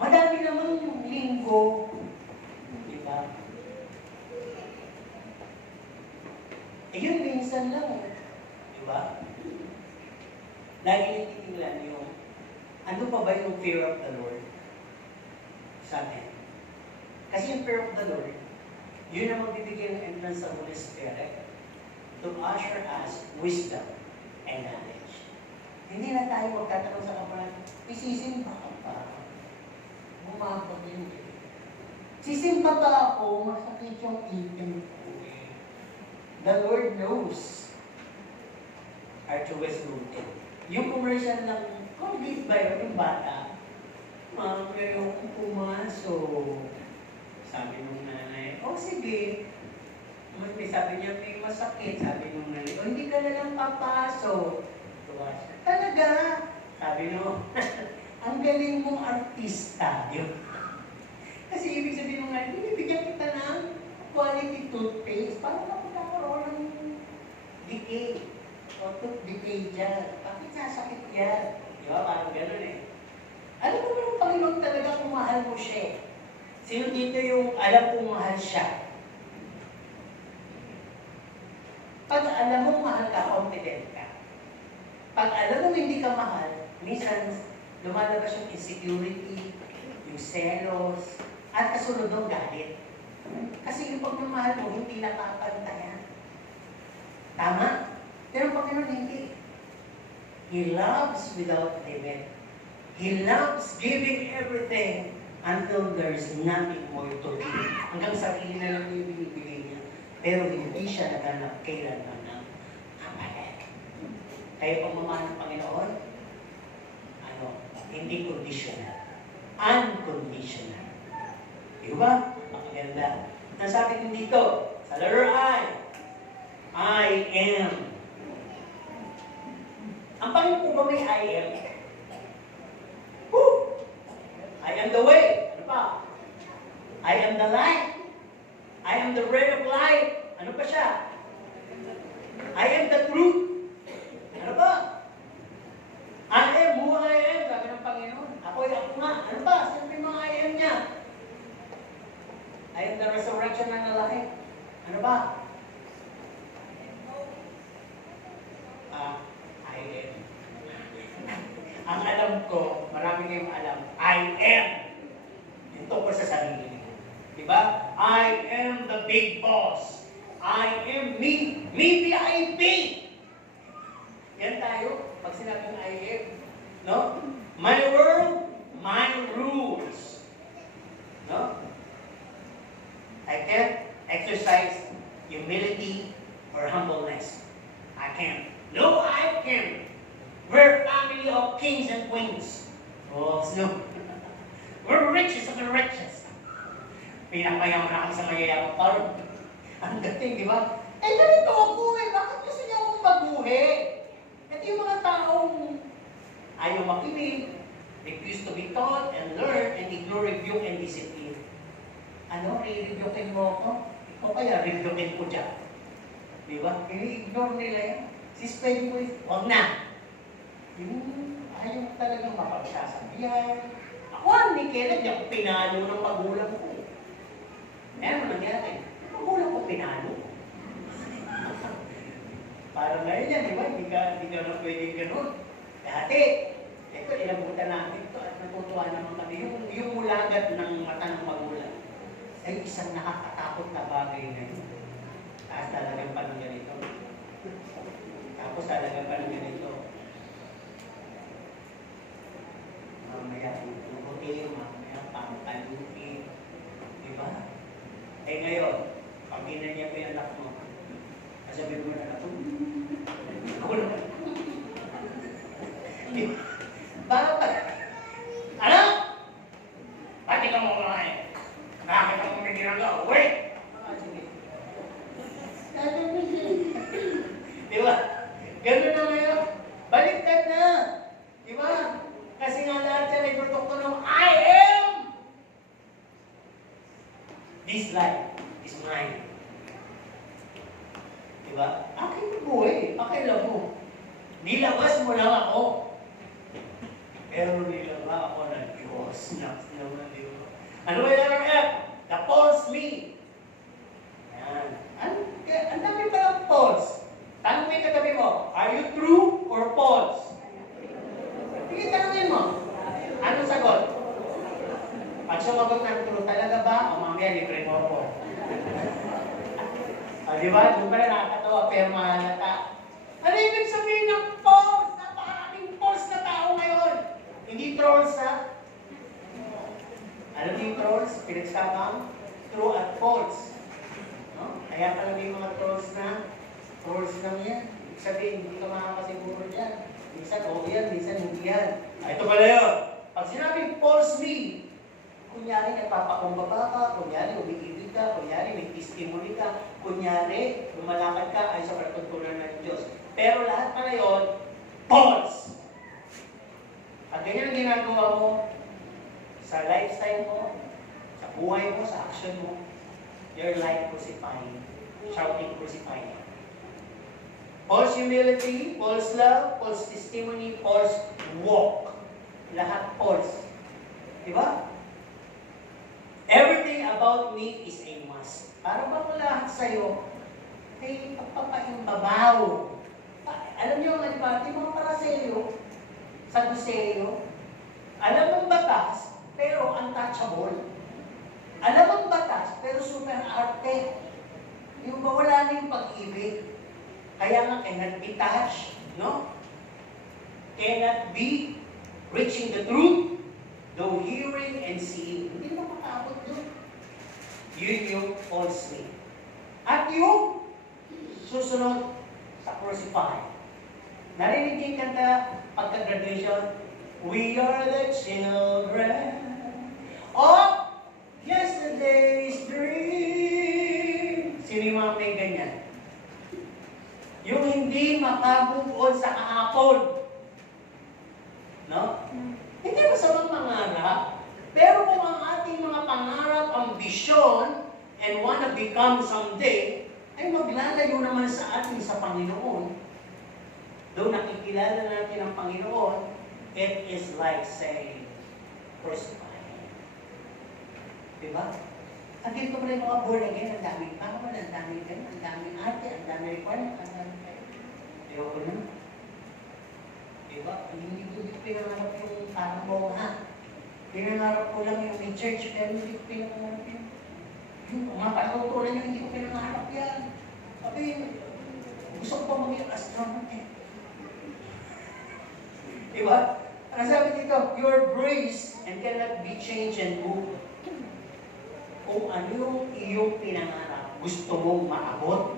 Madami naman yung linggo. Diba? minsan lang. Di ba? Lagi nititingnan yung, ano pa ba yung fear of the Lord sa atin? Kasi yung fear of the Lord, yun ang magbibigay ng entrance sa Holy Spirit to usher us wisdom and knowledge. Hindi na tayo magtatanong sa kapatid, isisimba ka pa. Bumabag yun eh. Sisimba pa ako, masakit yung ipin ko eh. The Lord knows our truest rooted. Yung commercial ng Colgate ba yun, yung bata? Ngayon kung pumasok, sabi nung nanay, oh sige. Sabi niya, may masakit. Sabi nung nanay, oh hindi ka na lang papasok. Tuwa siya, talaga? Sabi nung, ang galing mong artista. Yun. Kasi ibig sabihin nung nanay, binibigyan kita ng quality toothpaste para magkakaroon ng decay. O tooth decay dyan. Bakit sasakit yan? Di ba? Parang gano'n eh. Alam mo ba yung Panginoon talaga kung mahal mo siya? Sino dito yung alam kung mahal siya? Pag alam mo mahal ka, confident ka. Pag alam mo hindi ka mahal, minsan lumalabas yung insecurity, yung selos, at kasunod ng galit. Kasi yung pagmamahal mo, hindi nakapantayan. Tama? Pero ang Panginoon hindi. He loves without limit. He loves giving everything until there's nothing more to give. Hanggang sarili na lang yung binibigay niya. Pero hindi siya naganap kailanman ng kapalit. Kaya pagmamahal ng Panginoon, hindi conditional. Unconditional. Diba? Maganda. Nasabi ko dito, sa letter I am. Ang Panginoon po ba may I am? Woo! I am the way. Ano pa? I am the light. I am the bread of life. Ano pa siya? I am the truth. Ano pa? I am who I am. Sabi ng Panginoon. Ako nga. Ano pa? Siyempre mga I am niya. I am the resurrection and the life. Ano ba? I am. Ang alam ko, marami kayong alam, I am. Yung tungkol sa sarili niyo. Diba? I am the big boss. I am me. Me VIP. Yan tayo. Pag sinabing I am. No? My world, my rules. No? I can't exercise humility or humbleness. I can't. No, I can't. We're family of kings and queens. Oh, no. We're richest of the richest. Pinapayaman na kami sa mayayamang parang. Ang dating, di ba? Eh, ganito ako eh. Bakit gusto niyo akong mabuhi? At yung mga taong ayaw makinig, refuse to be taught and learn, and ignore rebuke and discipline. Ano, re-rebukein mo ako? Ikaw kaya, rebukein ko dyan. Di ba? I-ignore nila yan. Sispend mo, huwag na. Yung ayaw talagang mapagsasabihan. Ako, ni Kenneth, di ako pinalo ng magulang ko. Meron nangyari. Magulang ko pinalo. Parang ngayon yan, di ba? Hindi ka na pwedeng ganun. Dati, ito, inabutan namin ito at natutuwa naman kami. Yung mulagat ng mata ng magulang ay isang nakakatakot na bagay na yun. Tapos talagang parang ganito. Tapos talagang parang ganito. Mamaya tututin, mamaya pampalutin. Diba? Eh ngayon, pag ginanya mo yung anak mo, sabihin mo na anak mo, ako na. Bakit? Anak! Pati ka mo kumain. Bakit ako may ginagawa? Wait! Diba? Ganun na ngayon. Baliktad na. Diba? Kasi nga lahat siya nagtutok ko ng I am! This life is mine. Diba? Akin mo buhay. Pakialam mo. Nilabas mo lang ako. Pero nilabas ako ng Diyos. Naman, di ba? Ano ba yung letter F? The false me. Ayan. Ang dami palang false. Are you true or false? Sige, tanongin mo. Anong sagot? Pag sumagot ng true, talaga ba? O mamaya, libre mo ako. Di ba? Doon pa na nakakatawa, pero mahalata. Ano ibig sabihin ng false? Napakaraming false na tao ngayon. Hindi trolls, ha? Alam niyo yung trolls? Pinagsabang? True at false. No? Kaya pala may mga trolls lang yan. Ibig sabihin, hindi ka makakasiguro dyan. Minsan, oo yan, minsan hindi yan. Ito pala yun. Pag sinabing false me, kunyari nagpapakumbaba ka, kunyari umiibig ka, kunyari may testimony ka, kunyari lumalakad ka ay sa pagtutulungan ng Diyos. Pero lahat pala yun, false! At ganyan ang ginagawa mo sa lifestyle mo, sa buhay mo, sa action mo, you're like crucifying, shouting crucifying. False humility, false love, false testimony, false walk. Lahat false. Diba? Everything about me is a must. Para ba lahat sa'yo ay pagpapaimbabaw? Alam niyo ang alibati, mga paraselyo, saduseyo, alam mong batas, pero untouchable. Alam mong batas, pero super arte. Yung ba wala na yung pag-ibig? Kaya nga, cannot be touched, no? Cannot be reaching the truth, though hearing and seeing. Hindi naman makakabot yun. Yun yung falsely. At yung susunod sa crucify. Narinig yung kanta pagka-graduation, we are the children of yesterday's dream. Sino yung mga may ganyan? Yung hindi makabukod sa kahapon. No? Hindi masamang mangarap, pero kung ang ating mga pangarap, ambisyon, and wanna become someday, ay maglalayo naman sa atin sa Panginoon. Though nakikilala natin ang Panginoon, it is like saying, crucify. Diba? At dito pa rin mga born again, ang daming power, ang daming ganyan, ang daming arte, ang daming requirement, ang daming kayo. Ayoko na. Diba? Hindi ko pinangarap yung parang monga. Pinangarap ko lang yung may church, pero hindi ko pinangarap yun. Yung mga patutunan nyo, hindi ko pinangarap yan. Sabi, gusto ko pa maging astronaut eh. Diba? Ang sabi dito, your grace and cannot be changed and moved. Kung ano yung iyong pinangarap, gusto mong maabot,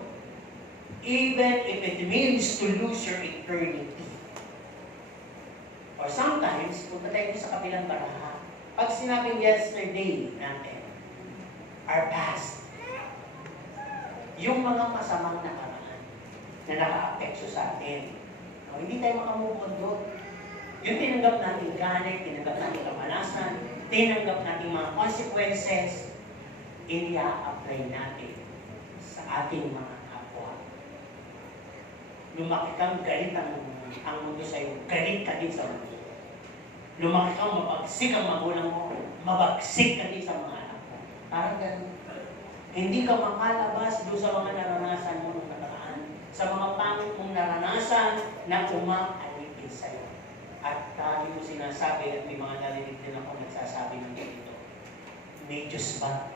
even if it means to lose your eternity. Or sometimes, punta tayo sa kabilang baraha. Pag sinabing yesterday natin, our past, yung mga masamang nakaraan na naka-apekso sa atin, no, hindi tayo makamove on doon. Yung tinanggap natin galit, tinanggap natin kamalasan, tinanggap natin mga consequences, i-apply natin sa ating mga kapwa. Lumaki kang galit ang mundo sa'yo, galit ka din sa mundo. Lumaki kang mabagsik ang magulang mo, mabagsik ka din sa mga anak mo. Parang ganun. Hindi ka makalabas doon sa mga naranasan mo ng nakaraan, sa mga pangit mong naranasan na umaalipin sa'yo. At lagi mo sinasabi, at may mga narinig din ako nagsasabi ng ganito, may Diyos ba?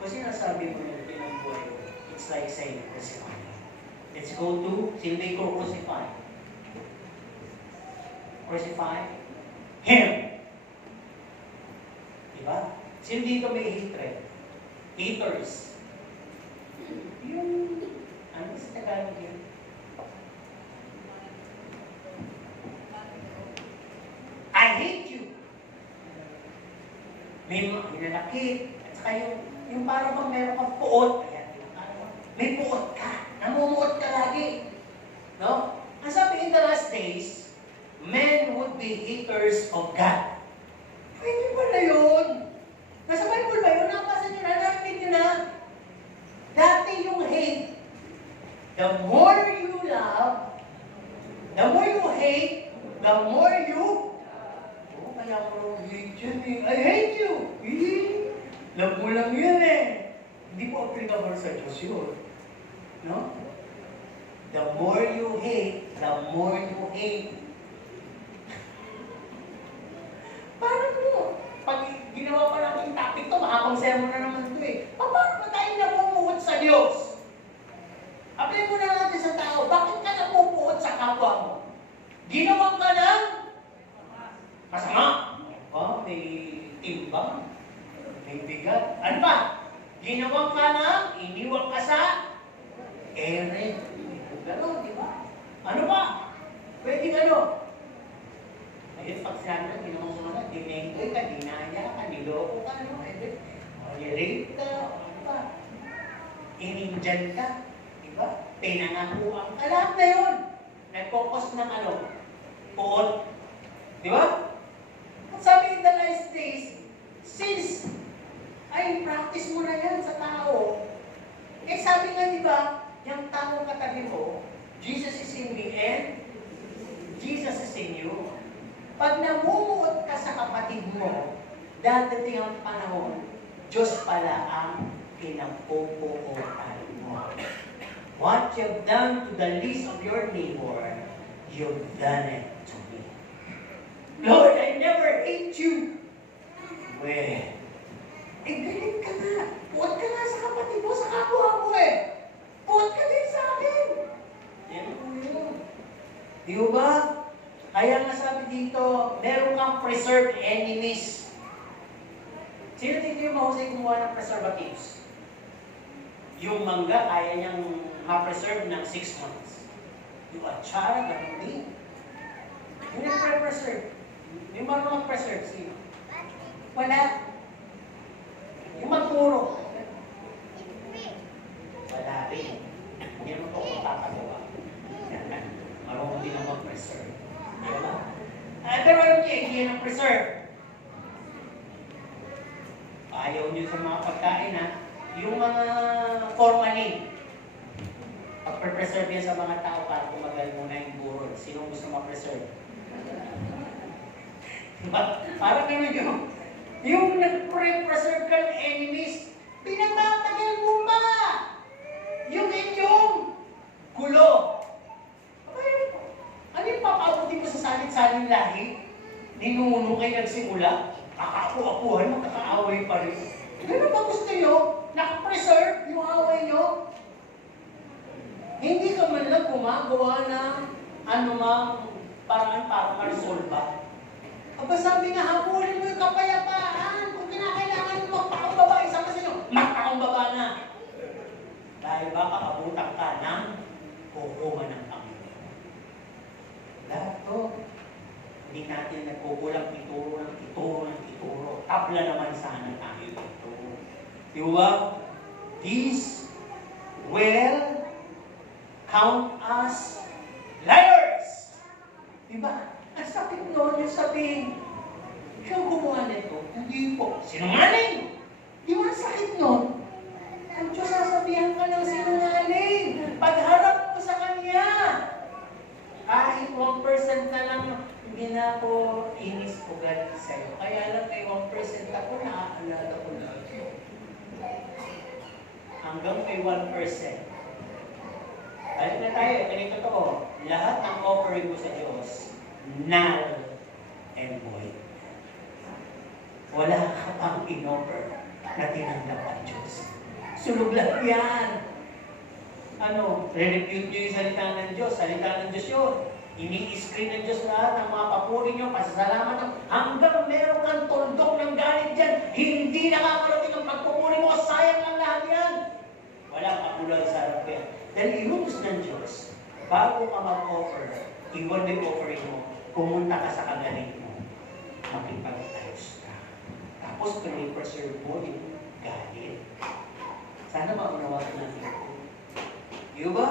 Kasi nasabi mo yung pinagbuhay, it's like saying, crucify. Let's go to, sino may crucify? Crucify Him. Diba? Sino dito may hatred? Haters. Yung, ano sa Tagalog yun? I hate you. May hinanakit. At saka yung parang kung meron kang puot. Ayan, may puot ka. Namumuot ka lagi. No? Ang sabi in the last days, men would be haters of God. Pwede ba na yun? Nasa Bible ba yun? Nabasa nyo na, narinig nyo na. Dati yung hate, the more you love, the more you hate, the more you, oh, kaya ko hate yun eh. I hate you. Love mo lang yun eh. Hindi po applicable sa Diyos yun. No? The more you hate, the more you hate. Parang mo, pag ginawa pa natin yung topic to, mahabang sermon na naman ito eh. Paano ba tayo namumuhot sa Diyos? Apply mo na natin sa tao, bakit ka namumuhot sa kapwa mo? Ginawa ka ng masama. Oh, may timbang. May bigat. Ano ba? Ginawa ka ng iniwan ka sa ere. Gano'n, di ba? Ano ba? Pwede ano? Ayun, pag sinabi na, ginawa mo na, dinengkoy ka, dinaya ka, niloko ka, ano? I-rape ka, ano ba? Inindyan ka, di ba? Pinangakuan ka, lahat na yun. Nag-focus ng ano? Puot. Di ba? At sabi in the last days, since ay practice mo na yan sa tao, eh sabi nga di ba, yung tao katabi mo, Jesus is in me and Jesus is in you. Pag namumuot ka sa kapatid mo, dadating ang panahon, Diyos pala ang pinagpupuotan mo. What you've done to the least of your neighbor, you've done it to me. Lord, I never hate you. Well, eh galit ka na. Puot ka na sa kapatid mo, sa kapwa mo eh. Puot ka din sa akin. Yan po yun. Di ba? Kaya nga sabi dito, meron kang preserved enemies. Sino tingin mo mahusay kumuha ng preservatives? Yung mangga, kaya niyang ma-preserve ng 6 months. Yung atsara, ganun din. Yung nagpre-preserve. Yung marunong mag-preserve, sino? Wala. Yung magpuro. Wala rin. Hindi mo ito kung tatagawa. Marunong din ang mag-preserve. Diba? Pero alam niya, hindi yan ang preserve. Ayaw niyo sa mga pagkain, ha? Yung mga formalin. Pag-preserve yan sa mga tao para tumagal muna yung burol. Sino gusto ma-preserve? Parang ganun yung nag-preserve ka ng enemies, pinatatagal mo ba? Yung inyong gulo. Ano yung papabuti mo sa salit-saling lahi? Ninuno kayo nagsimula, kakaku-akuhan, magkakaaway pa rin. Ganun ba gusto nyo? Nakapreserve yung away nyo? Hindi ka man lang gumagawa ng anumang paraan para ma-resolve ba? Aba sabi nga, habulin mo yung kapayapaan. Kung kinakailangan mo magpakumbaba, isama sa inyo, magpakumbaba na. Dahil baka abutan ka ng kukuha ng Panginoon. Lahat to, hindi natin nagkukulang ituro ng ituro ng ituro. Tabla naman sana tayo ito. Diba? These will count us liars. Diba? Ang sakit noon yung sabihin, siyang gumawa nito, hindi po. Sinungaling! Di ba ang sakit noon? Ang Diyos sasabihan ka ng sinungaling. Pagharap mo sa Kanya. Kahit 1% na lang, hindi na ako inis ko galit sa'yo. Kaya lang kay 1% ako, naaalala ko na. Hanggang kay 1%. Balik na tayo, ganito to. Lahat ng offering mo sa Diyos, null and void. Wala ka pang in-offer na tinanggap ang Diyos. Sunog lang yan. Ano, re-repute nyo yung salita ng Diyos. Salita ng Diyos yun. Ini-screen ng Diyos lahat ng mga papuri nyo, pasasalamat ng hanggang meron kang tuldok ng galit dyan, hindi nakakarating ang pagpupuri mo, sayang ang lahat yan. Walang kapulan sa harap yan. Dahil inutos ng Diyos, bago ka mag-offer, iwan mo yung offering mo, pumunta ka sa kagaling mo, makipag-ayos ka. Tapos, preserve mo yung galit. Sana maunawagan natin ito. Diba?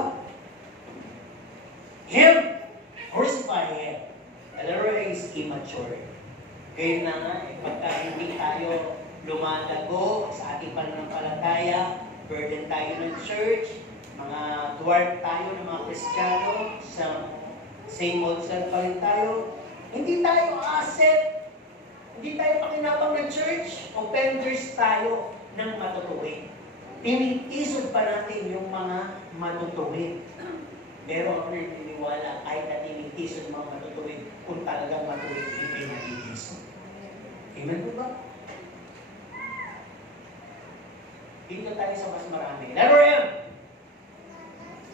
Him, crucify him. Alera is immature. Kaya na nga, pagka hindi tayo lumalago sa ating pananampalataya, burden tayo ng church, mga dwarf tayo ng mga Kristiyano, sa same old self pa rin tayo, hindi tayo asset, hindi tayo pakinabang ng church, offenders tayo ng matutuwid. Tinitisod pa natin yung mga matutuwid. Pero ako naniniwala, kahit na tinitisod mga matutuwid, kung talagang matuwid, hindi natitisod. Amen po ba? Dito tayo sa mas marami. Letter M!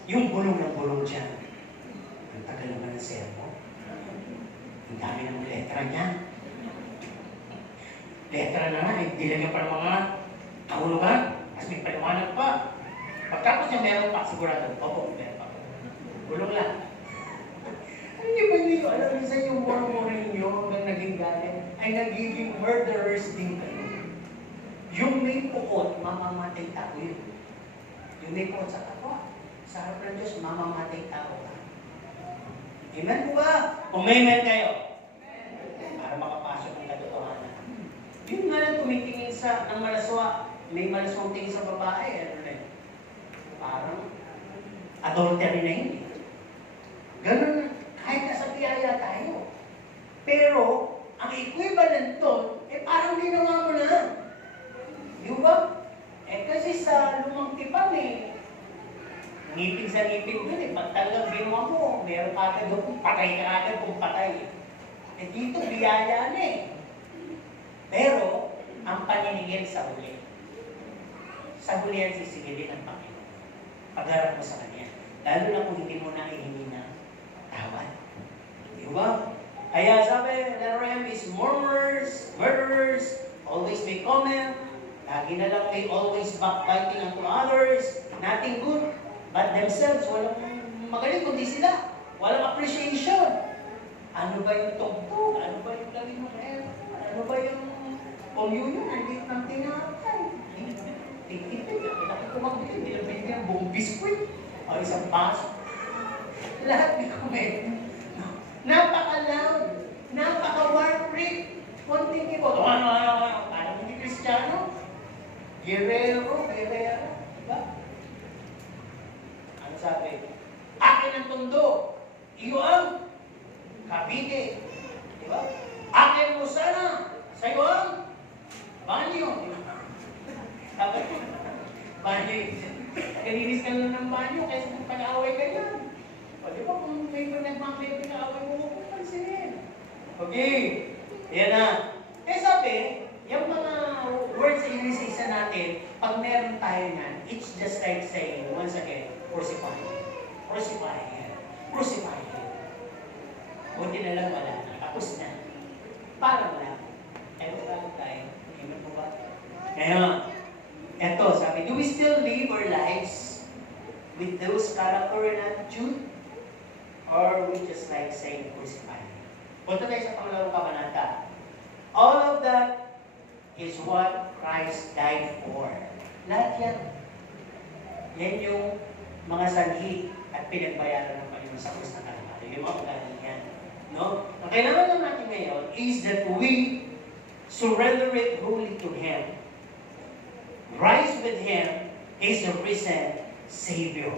Yung bulong ng bulong dyan. Ang tagal naman ng sermo. Ang dami ng letra niya. Letra na nga, dilagyan pa ng mga kahulugan. Mas may paliwanag pa. Pagkapos niya meron pa, sigurado. Opo, meron pa. Bulong lang. Hindi ba nyo alam minsan yung murmuring nyo hanggang naging galit ay nagiging murderers din kayo. Yung may puot, mamamatay tao yun. Yung may puot sa kapwa, sa harap ng Diyos, mamamatay tao ka. Amen po ba? Kung may amen kayo. Para makapasok ng katotohanan. Yung nga lang tumitingin sa ng malaswa, may malaswang tingin sa babae, ano na yun? Parang adultery na yun. Ganun na. Kahit nasa biyaya tayo. Pero, ang equivalent doon, parang ginawa mo na. Di ba? Kasi sa lumang tipan ngipin sa ngipin doon pag talagang ginawa mo, meron ka agad doon, patay ka agad kung patay. Dito, biyaya na Pero, ang paninigil sa huli. Sa huli yan sisigilin ng Panginoon. Pagharap mo sa Kanya. Lalo na kung hindi mo na ihingi na tawad. Di ba? Kaya sabi, the realm is murderers, always may comment, lagi na lang may always backbiting unto others, nothing good, but themselves, walang magaling kundi sila. Walang appreciation. Ano ba yung tugtog? Ano ba yung lagi ng effort? Ano ba yung communion? Ang lit ng tinapay. Tig-tig-tig. Nakita ko magbili. Nilabay niya buong biskuit. O isang baso. Lahat may comment. Napaka-loud. Napaka-war freak. Konting ibo. Ano? Parang hindi Kristiyano. Guerrero. Diba? Ano sabi? Akin ang tundo. Iyo ang Cavite. Diba? Akin mo sana. Sa'yo ang banyo. Banyo. Kalinis ka lang ng banyo kaysa kung pag-aaway ka yan. O diba kung may nagmamay pag-aaway mo, huwag mo pansinin. Okay. Yan na. Eh sabi, yung mga words sa isa natin, pag meron tayo na, it's just like saying, once again, crucify him. Crucify him. Crucify him. Buti na lang wala na. Tapos na. Parang wala. Kaya bago tayo. Amen po ba? Ngayon, eto, sabi, do we still live our lives with those character and attitude? Or we just like saying, crucify him? Punta tayo sa pangalawang kabanata. All of that is what Christ died for. Lahat yan. Yan yung mga sanhi at pinagbayaran ng Panginoon sa krus ng Kalbaryo. Yung mga pagkaling yan. No? Ang kailangan lang natin ngayon is that we surrender it wholly to Him. Rise with Him is the risen Savior.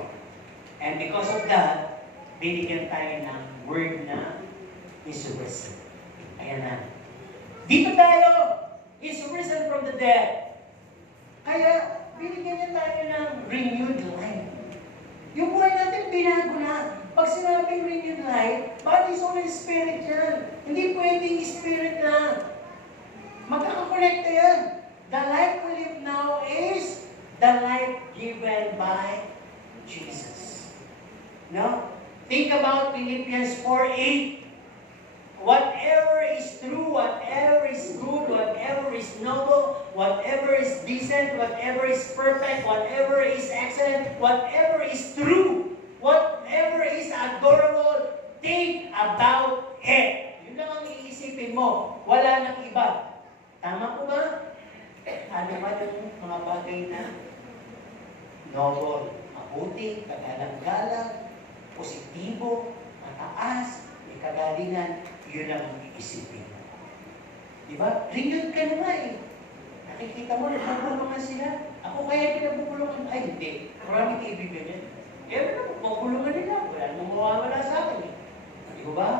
And because of that, binigyan tayo ng word na is risen. Ayan na. Dito tayo! Is risen from the dead. Kaya, binigyan niya tayo ng renewed life. Yung buhay natin, binago na. Pag sinabing renewed life, body, soul, and spirit yan. Hindi pwedeng spirit na. Magkakakonekta yan. The life we live now is the life given by Jesus. No? Think about Philippians 4:8. Whatever is true, whatever is good, whatever is noble, whatever is decent, whatever is perfect, whatever is excellent, whatever is true, whatever is adorable, think about it. Yun lang ang iisipin mo. Wala nang iba. Tama po ba? Ano ba yung mga bagay na noble, mabuti, kagalang-galang, positibo, mataas, may kagalingan, yun ang iisipin mo. Diba? Renewed ka na nga Nakikita mo, nagbubulungan sila. Ako kaya pinabubulungan. Ay, hindi. Maraming kaibigan yan. Kaya magbubulungan nila. Wala namang mawawala sa akin Di ba?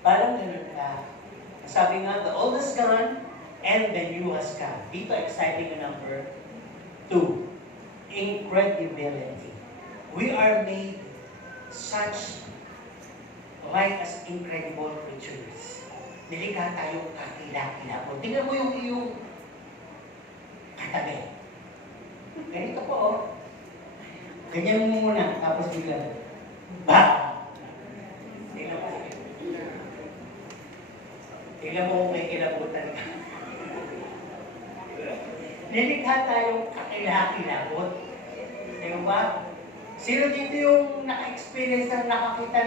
Parang ganun ka. Sabi nga, the old has gone and the new has come. Dito, exciting na number Two, incredibility. We are made such like as incredible creatures. Nilikha tayong kakila-kila po. Tingnan mo yung iyong katabi. Ganito po, oh. Ganyan mo muna, tapos bigla. Ba! Tingnan mo. Tingnan mo kung may kilabutan ka. Nilikha tayong kakila-kilabot. Tingnan ba? Sino dito yung naka-experience na nakakita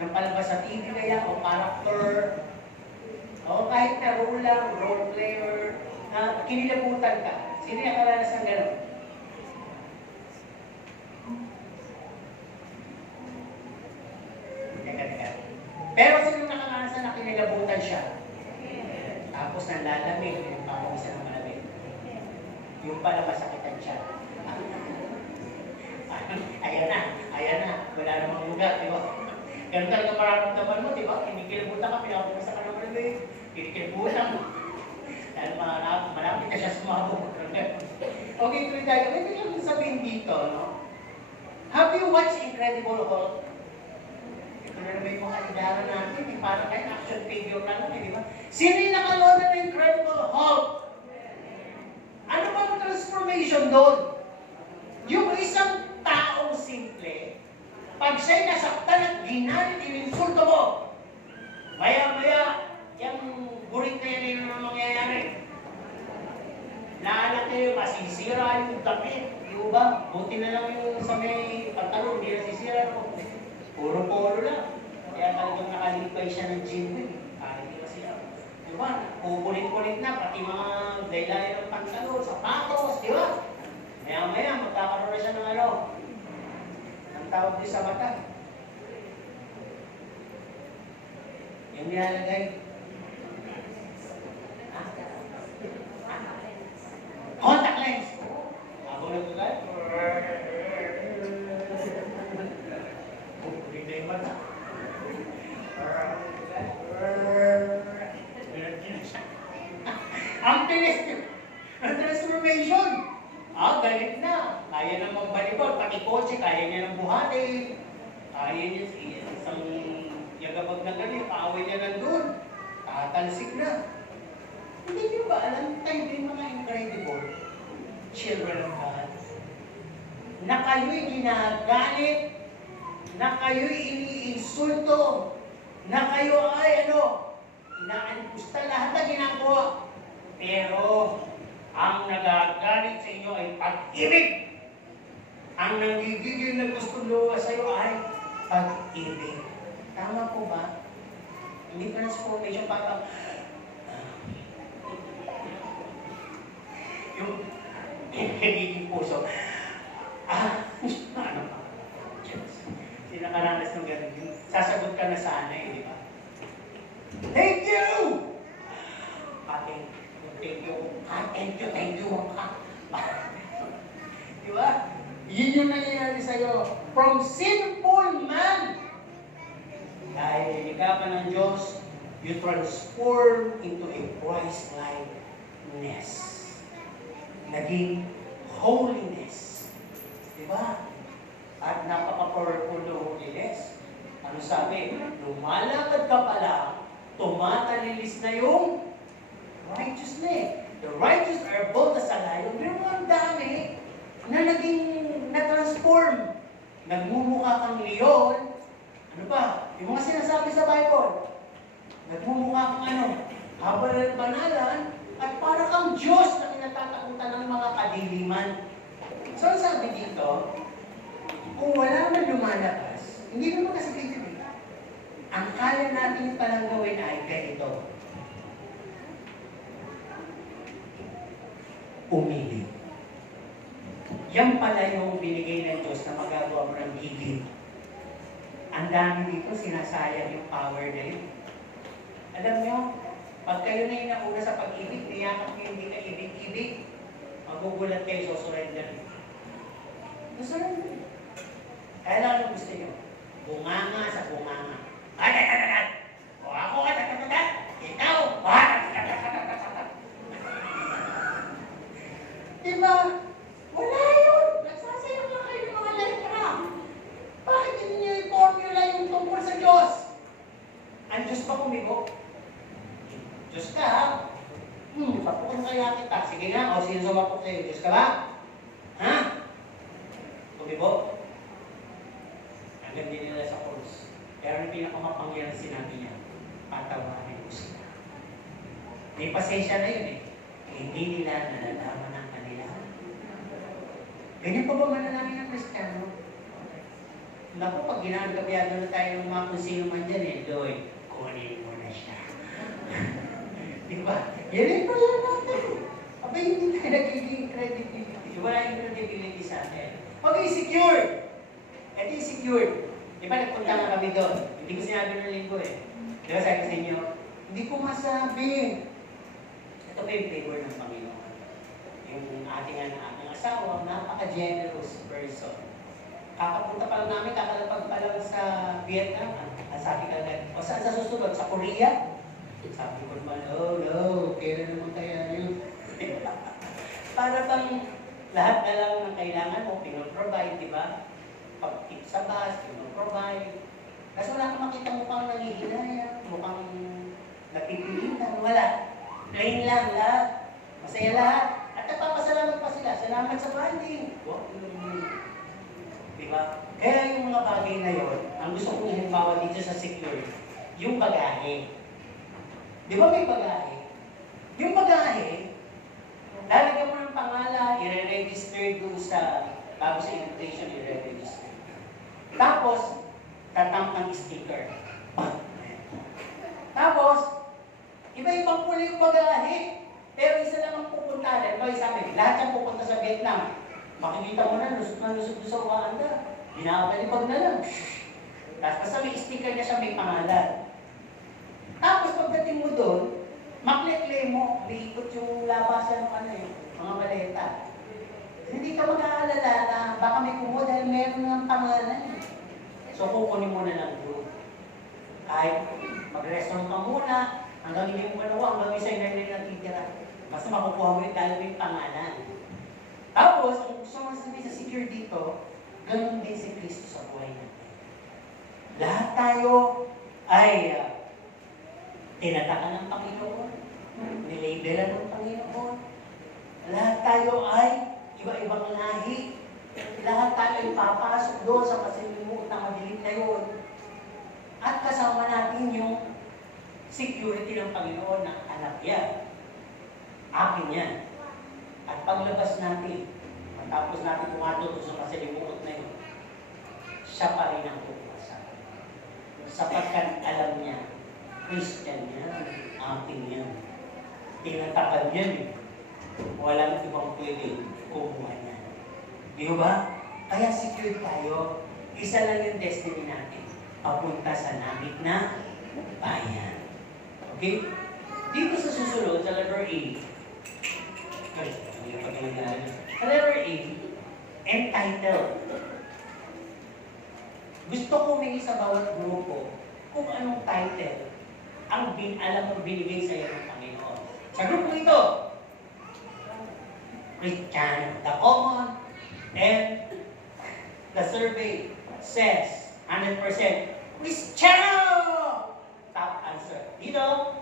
ng palabas sa TV kaya o character o kahit na role lang, role player na kinilabutan ka? Sino yung nakaranas ng gano'n? Teka. Pero sino nakaranas na kinilabutan siya? Tapos nanlalamig, yung pamamisa ng malamig. Yung pala masakitan siya. Ayan na, wala namang lugar, di ba? Ganun talaga mararamdaman mo, di ba? Kinikilabutan ka, pinapumisa ka naman ulit. Kinikilabutan mo. Dahil malapit na siya sumabog. Okay, tuloy tayo. May lang sabihin dito, no? Have you watched Incredible Hulk? Ito na naman yung mga idara natin, parang kahit action figure na lang, di ba? Sino yung nakalood ng Incredible Hulk? Ano ba ang transformation doon? Yung isang taong simple, pag siya'y nasaktan at ginalit, ininsulto mo, maya-maya, yung burit na yan yung mangyayari. Naanak kayo, masisira yung damit, di ba? Buti na lang yung sa may pantalon, hindi nasisira. Puro-polo lang. Kaya talagang nakalipay siya ng gym. Kahit di masira. Di ba? Kukulit-kulit na, pati mga laylayan ng pantalon, sapatos, di ba? Maya-maya, magkakaroon na siya ng ano, ang tawag din sa mata. Yung nilalagay. Contact lens. Ako na ito tayo. Dito yung mata. Ang tinis ng transformation. Galit na. Kaya na magbalibol. Pati kotse, kaya niya ng buhati. Kaya niya isang yagabag na galit. Paaway niya nandun. Tatalsik na. Hindi niyo ba alam tayo din mga incredible children of God? Na kayo'y ginagalit, na kayo'y iniinsulto, na kayo ay inaanpusta lahat na ginagawa. Pero, ang nagagalit sa inyo ay pag-ibig. Ang nanggigigil na gusto luwa sa iyo ay pag-ibig. Tama po ba? Hindi transformation para yung nagiging puso. Ano pa? Sinakaranas ng ganun. Sasagot ka na sana di ba? Thank you! Thank you. Di ba? Yun yung nangyayari sa'yo. From sinful man. Dahil nilikapan ng Diyos, you transform into a Christ-likeness. Naging holiness. Di ba? At napaka-powerful ng holiness. Ano sabi? Lumalakad ka pala, tumatalilis na yung righteousness. The righteous are bold as a lion. Pero ang dami na na-transform. Nagmumukha kang leon. Ano ba? Yung mga sinasabi sa Bible. Nagmumukha kang habal ng banalan, at para kang Diyos na kinatatakutan ng mga kadiliman. So, sabi dito, kung wala man lumalabas, hindi naman kasi kayo. Ang kaya natin palang gawin ay ganito. Umili. Yan pala yung binigay ng Diyos na magagawa mo ng gigil. Ang dami dito, sinasayang yung power na yun. Alam nyo, pag kayo na yung nauna sa pag-ibig, niyakap nyo hindi ka ibig-ibig, magugulat kayo, surrender. Surrender. Kaya lang ano gusto nyo? Bunganga sa bunganga. O ako ikaw, sa'yo, Diyos ka ba? Ha? Kumibo? Hanggang din nila sa cross. Pero yung pinakamapangyarang sinabi niya, patawarin ko sila. May pasensya na yun eh. Hindi nila nalalaman ang kanila. Ganyan pa ba manalangin ng Kristiyano? Naku, pag ginagabyado na tayo ng mga kung sino man dyan eh, Lord, kunin mo na siya. Di ba? Yan pa yan natin. Abay, hindi tayo nagiging credibility. Wala yung credibility sa atin. Okay, secure. Ito yung secure. Di ba, nagpunta nga kami doon. Hindi ko sinabi ng linggo eh. Di ba, sabi ko sa inyo, hindi ko masabi. Ito pa yung favor ng Panginoon. Yung ating asawa, napaka-generous person. Kakapunta pa lang namin, kakalapag pa lang sa Vietnam. Sabi ka agad, o saan sa susunod? Sa Korea? Sabi ko naman, oh no, kailan naman kaya yun? Para bang lahat na lang ng kailangan mo, pinoprovide, di ba? Pag-tip sa bus, pinoprovide. Kasi wala kang makita mukhang nangihinaya, mukhang napipilitan, wala. Plain lang lahat. Masaya lahat. At nagpapasalamat pa sila. Salamat sa banding. Diba? Kaya yung mga bagay na yun, ang gusto kong ilimbawa dito sa secure, yung bagahe. Di ba may bagahe? Yung bagahe, lalagyan mo ng pangalan, i-register doon sa, bago sa invitation, i-register. Tapos, tatamp ng sticker. Tapos, iba-ibang puli yung bagahe. Pero isa lang ang pupunta. Dahil sa amin, lahat yung pupunta sa Vietnam. Makikita mo na, lusot sa Wakanda. Binabalibag na lang. Tapos basta may sticker niya siya, may pangalan. Tapos pagdating mo doon, makliklay mo, liikot yung labasan ng mga maleta. Hindi ka mag-aalala na baka may kumuha dahil meron ng pangalan. So kukunin mo na lang doon. Kahit mag-restaurant ka muna, hanggang hindi mo manawa, hanggang isa yung natitira. Basta makukuha mo yung dahil may pangalan. Tapos, kung gusto mo sabihin sa secure dito, ganun din si Kristo sa buhay natin. Lahat tayo ay tinatakan ng Panginoon, nilabelan ng Panginoon. Lahat tayo ay iba-ibang lahi. Lahat tayo ay papasok doon sa masilimuot na madilim na yun. At kasama natin yung security ng Panginoon na anak yan. Akin yan. At paglabas natin, matapos natin pumatulog sa masilimuot na yun, siya pa rin ang pupuasa. Sapagkat alam niya, Christian yan, akin yan. Tinatapad yan eh. Walang ibang pwede kumuha niya. Di ba? Kaya secure tayo. Isa lang yung destiny natin. Papunta sa langit na bayan. Okay? Dito sa susunod, sa letter A, sa letter A, entitled. Gusto ko may sa bawat grupo kung anong title ang alam mo binigay sa iyo ng Panginoon. Sa grupo ito, Christian, the common, and the survey says 100% Cristiano! Top answer. Dito,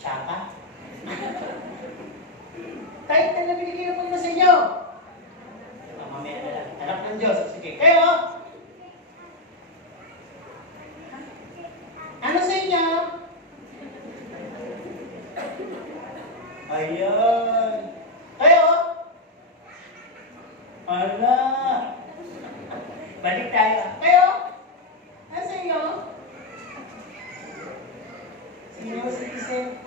Tsaka. Title na binigay na po sa inyo. Mamaya na lang. Anak ng Diyos. Sige. Kayo, ano sa inyo? Ayan. Kayo? Ala. Balik tayo. Kayo? Ano sa inyo? Senior citizen?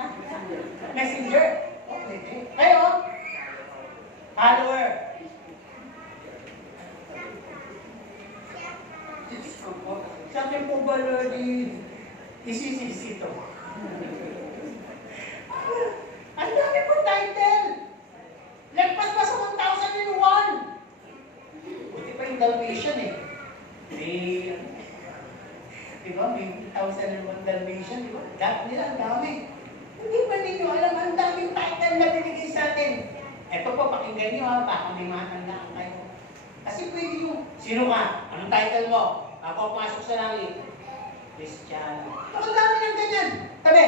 Messenger? Okay. Kayo? Follower? Sa akin po ba, Lord, isisisito? Ang dami po title! Lagpas pa sa 1,001! Buti pa yung Dalmatian eh. Diba? May 1,001 Dalmatian, diba? Dati nila, ang dami. Hindi ba ninyo alam, ang daming title na binigay sa atin? Ito po, pakinggan nyo ha, baka may matandaan kayo. Kasi pwede yung, sino ka? Anong title mo? Ako pumasok sa langit. Cristiano. Ang dami ng ganyan. Tabi.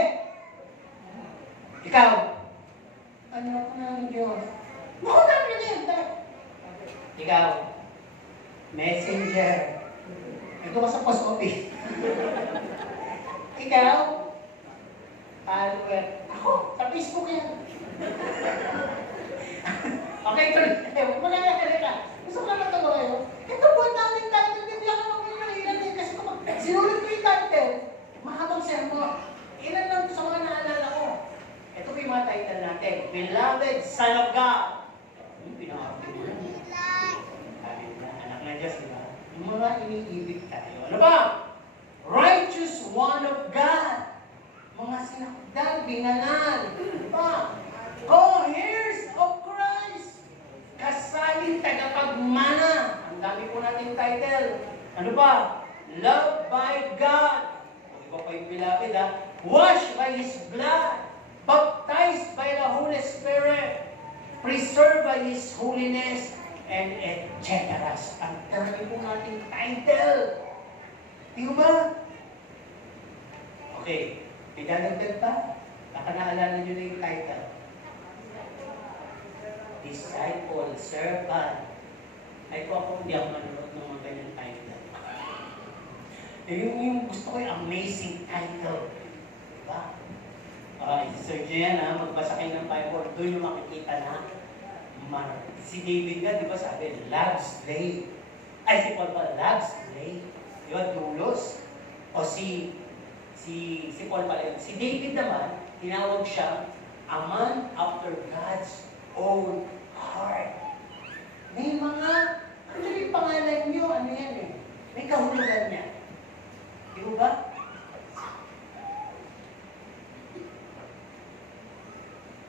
Ikaw. anak ng Diyos. Makunap na yan! Ikaw, messenger. Ito ka sa post office. Ikaw, follower. Ako, sa Facebook yan. Okay, tuloy. Magagagali ka. Gusto ko na natawa kayo. Ito po ang daming title. Hindi ako mag-ilan din. Kasi kung sinulit ko yung title, mahabang sermon. Ilan lang sa mga naalala ko. Ito po yung mga title natin. Beloved Son of God. Yung pinakakabit mo lang. Sabi na, anak ng Diyos, di ba? Yung mga iniibig tayo. Ano ba? Righteous One of God. Mga sinakdal, binanal. Ano ba? Co-heirs of Christ. Kasaling tagapagmana. Ang dami po natin title. Ano ba? Loved by God. Iba pa yung beloved, ha? Washed by His blood. Baptized by the Holy Spirit. Preserved by His holiness. And etc. Ang dami po natin title. Di ba? Okay. Pinadagdag pa? Baka naalala nyo na yung title. Disciple, servant. Ay po ako, hindi ako manonood ng mga ganyan title. Yung gusto ko yung amazing title. Diba? I-search nyo yan, ha? Magbasa kayo ng Bible. Doon yung makikita na si David nga, di ba sabi, love slave. Ay, si Paul pa, love slave. Di ba, dulos? O si Paul pala yun. Si David naman, tinawag siya a man after God's own heart. May mga, ano yung pangalan nyo? Ano yan eh? May kahulugan niya. Di ba?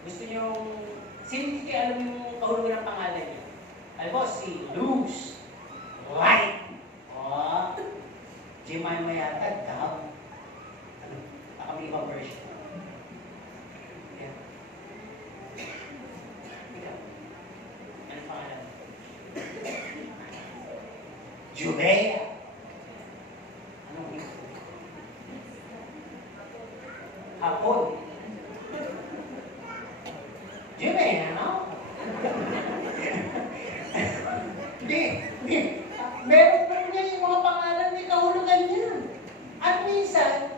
Gusto nyo, sino hindi kayo alam yung kahulugan ng pangalan niya? Alam mo, si Luz, Light, Jemima yata, Dab. Baka may ibang version. Yeah. Ikaw. Anong pangalan? Judea. Anong ito? Hapon. Judea, no? Hindi. Meron pa niya yung mga pangalan, may kahulugan niya. At minsan,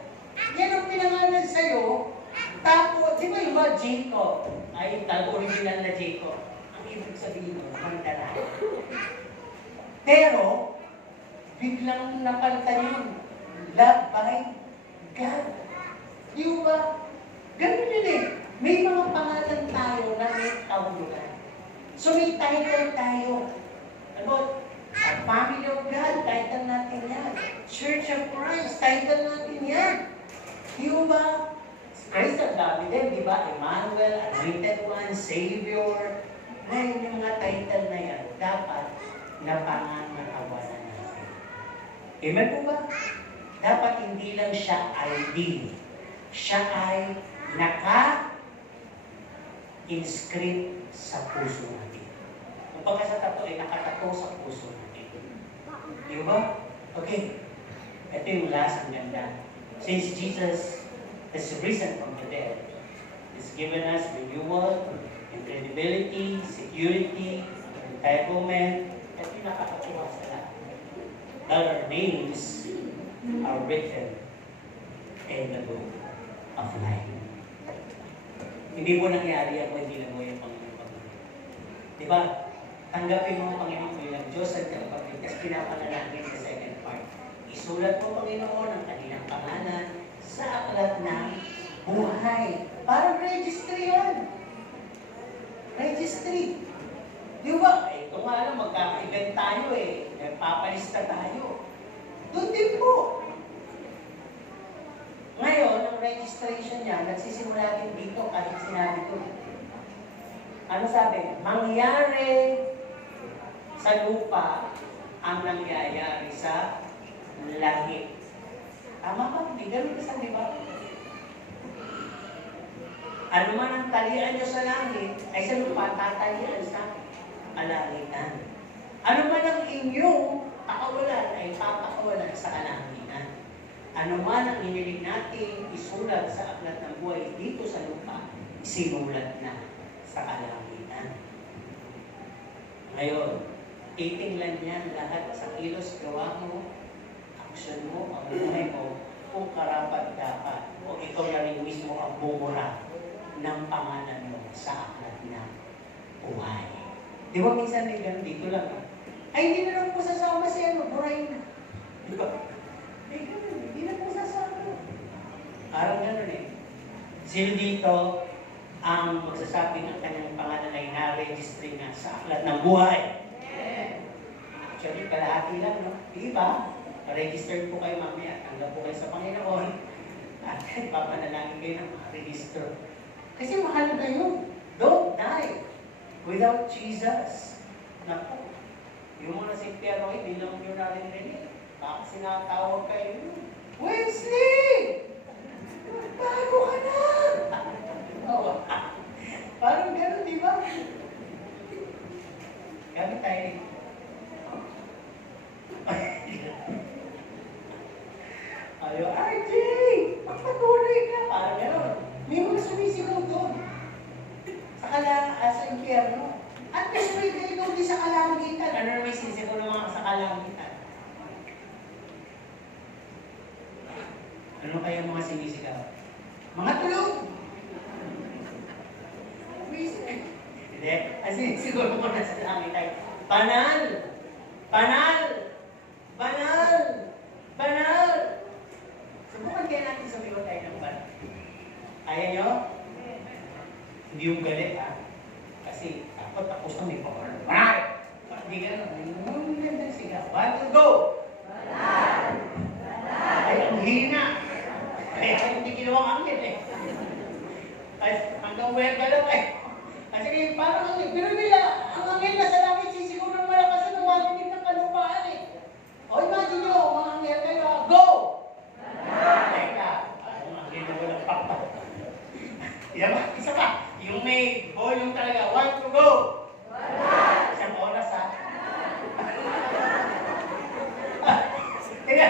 yan ang pinangalan sa'yo, tapos, di ba yung mga Jacob? Ay, tago original na Jacob. Ang ibig sabihin mo, mandala. Pero, biglang napalitan yun. Love by God. Di ba? Ganun yun eh. May mga pangalan tayo na may kahulugan. So may title tayo. Ano? Family of God, title natin yan. Church of Christ, title natin yan. Di ba? Christ ang dami din, di ba? Emmanuel, Anointed One, Savior. Ngayon yung mga title na yan, dapat napangangatawanan natin. Amen po ba? Dapat hindi lang siya ID. Siya ay naka-inscript sa puso natin. Ang pagkasatato ay nakatato sa puso natin. Di ba? Okay. Ito yung last ang ganda. Since Jesus has risen from the dead, He's given us renewal, credibility, security, entitlement, at yung nakakatuwa sa lahat. That our names are written in the book of life. Hindi mo nangyari ako, hindi lang mo yung Panginoon. Di ba? Tanggapin mo ang Panginoon ko yung Diyos at kapagligtas, pinapanalangin sa second part. Isulat mo, Panginoon, ang kanilang pangalan sa aklat ng buhay. Parang registry yan. Registry. Di ba? Ito nga lang, magkaka-event tayo eh. Nagpapalista tayo. Doon din po. Ngayon, ang registration niya, nagsisimula din dito kahit sinabi ko. Ano sabi? Mangyari sa lupa ang nangyayari sa langit. Tama ba? Hindi ganun kasi, di ba? Ano man ang talian nyo sa langit, ay sa lupa, tatalian sa kalangitan. Ano man ang inyong pakawalan, ay papakawalan sa kalangitan. Ano man ang inilig natin isulat sa aklat ng buhay dito sa lupa, sinulat na sa kalangitan. Ngayon, titingnan niyan lahat sa kilos gawa mo, action mo, ang buhay mo, kung karapat dapat o ikaw na rin mismo ang bumura ng pangalan mo sa aklat ng buhay. Di ba minsan may ganun dito lang? Ay, hindi na lang po sasama si burahin na. Di ba? Ay, ganun, hindi na po sasama. Parang ganun eh. Sino dito ang magsasabi ng kanyang pangalan ay na-registry na sa aklat ng buhay? Actually, kalahati lang, no? Di ba? Register po kayo mamaya. Tanggap po kayo sa Panginoon. At papanalangin kayo ng register. Kasi mahalaga yun. Don't die without Jesus. Naku, yung mga si Pero, hindi lang nyo narinig. Baka sinatawag kayo. Wesley! Bago ka na! Oh, parang gano'n, di ba? Gamit tayo rin. Ayaw, RJ! Magpatuloy ka! Parang gano'n. May mga sumisigaw doon. Sa impyerno. At mas may ikaw di sa kalangitan. Ano na may sisigaw ng mga sa kalangitan? Ano kaya mga sinisigaw? Mga tulog! Hindi. Kasi siguro ko na sa langit ay, banal! Banal! Banal! Banal! Subukan kaya natin sumigaw tayo ng banal. Kaya nyo? Hindi yung galit, ha? Kasi takot tapos na may power. Banal! Hindi gano'n. Yung gandang sigaw. 1, 2, go! Banal! Banal! Ay, ang hina! Kaya hindi ginawang angin eh. Ay, hanggang weka lang eh. Kasi parang pero nila, ang angin na sa langit sisigaw ng malakas na tumatinig ng kalupaan eh. O imagine nyo, mga angin kayo, go! Teka, ang angin na walang pakpak. Isa pa, yung may volume talaga, 1 to go! Isang oras ha. Teka,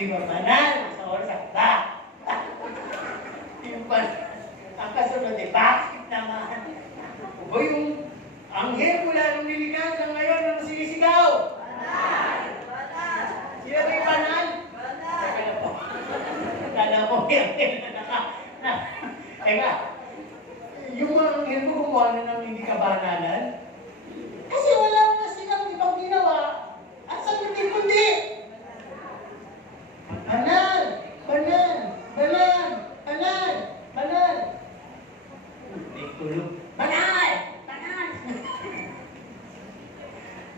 yung banal, isang oras ha. Yung banal. Ang kasunod eh, bakit naman? O yung anghel mula nung nilikha hanggang ngayon ang sinisigaw? Banal! Banal! Sino ba yung banal? Banal! Teka na po. Kala po may anghel na Teka, yung mga anghel mo kumuha na ng hindi kabanalan? Kasi wala na silang ibang ginawa at sagutin kundi. Banal! Banal! Banal! Banal! Banal! May tulog. Banal! Banal!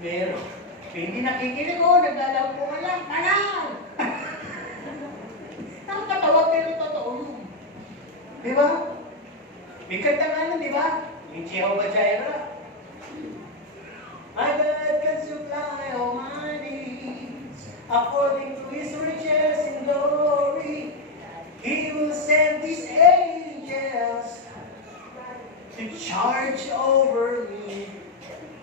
Meron. Hindi nakikinig ko, naglalaw ko ka lang. Banal! Nakakatawa pero totoo yun. Di ba? May kanta nga nun, di ba? Yung Jehovah Jireh. My God can supply all my needs according to His riches in glory. He will send His angels to charge over me.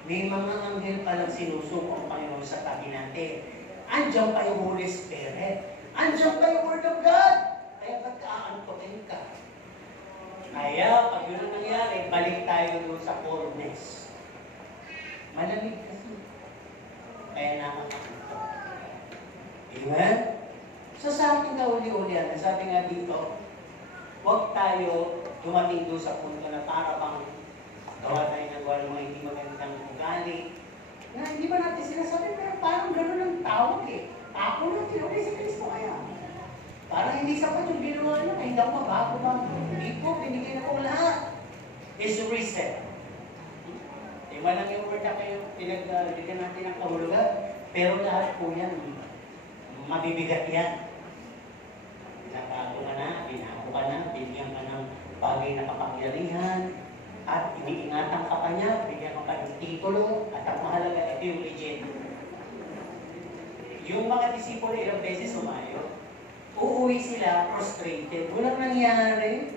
May mga anghel palang sinusuko ang Panginoon sa tabi natin. Andiyan pa yung Holy Spirit. Andiyan pa yung Word of God. Kaya ba't aantukin ka? Kaya, pag yun ang nangyari, balik tayo doon sa coldness. Malamig kasi. Kaya nakakakita. Amen? So sa ating kauli-ulian, sabi nga dito, huwag tayo dumating doon sa punto na para bang gawa tayo ng gawa ng mga hindi magandang ugali. Na hindi ba natin sinasabi, pero parang gano'n ang tawag eh. Ako na tinuli si Kristo kaya. Parang hindi sapat yung ginawa niya, hindi ako mabago ba? Hindi po, binigyan ako lahat. Is reset. Iba lang yung word na kayo, pinagdalikan natin ng kahulugan, pero lahat po yan, mabibigat yan. Pinakago ka na, pinako ka na, binigyan ka ng bagay na kapangyarihan, at iniingatan ka pa niya, bigyan ka pa ng titulo, at ang mahalaga, ito yung legend. Yung mga disipulo ilang beses sumayo, uuwi sila frustrated, walang nangyari.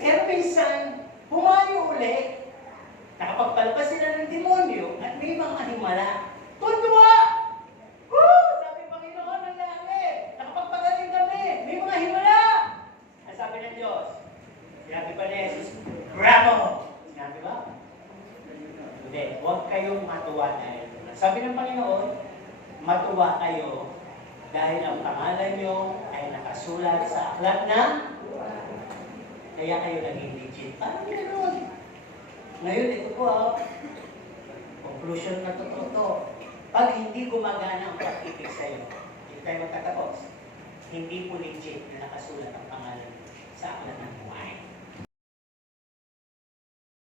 Pero minsan, humayo ulit, nakapagpalabas sila ng demonyo, at may mga himala. Tuntua! Woo! Sabi Panginoon ng langit, nakapagpagaling kami, may mga himala! Ang sabi ng Diyos, sinabi pa ni Jesus, huwag kayong matuwa dahil doon. Sabi ng Panginoon, matuwa kayo dahil ang pangalan nyo ay nakasulat sa aklat na kaya kayo naging legit. Parang ganoon. Ngayon, ito po conclusion na totoo. Pag hindi gumagana ang pag-ibig sa'yo, hindi tayo magtatapos. Hindi po legit na nakasulat ang pangalan sa aklat na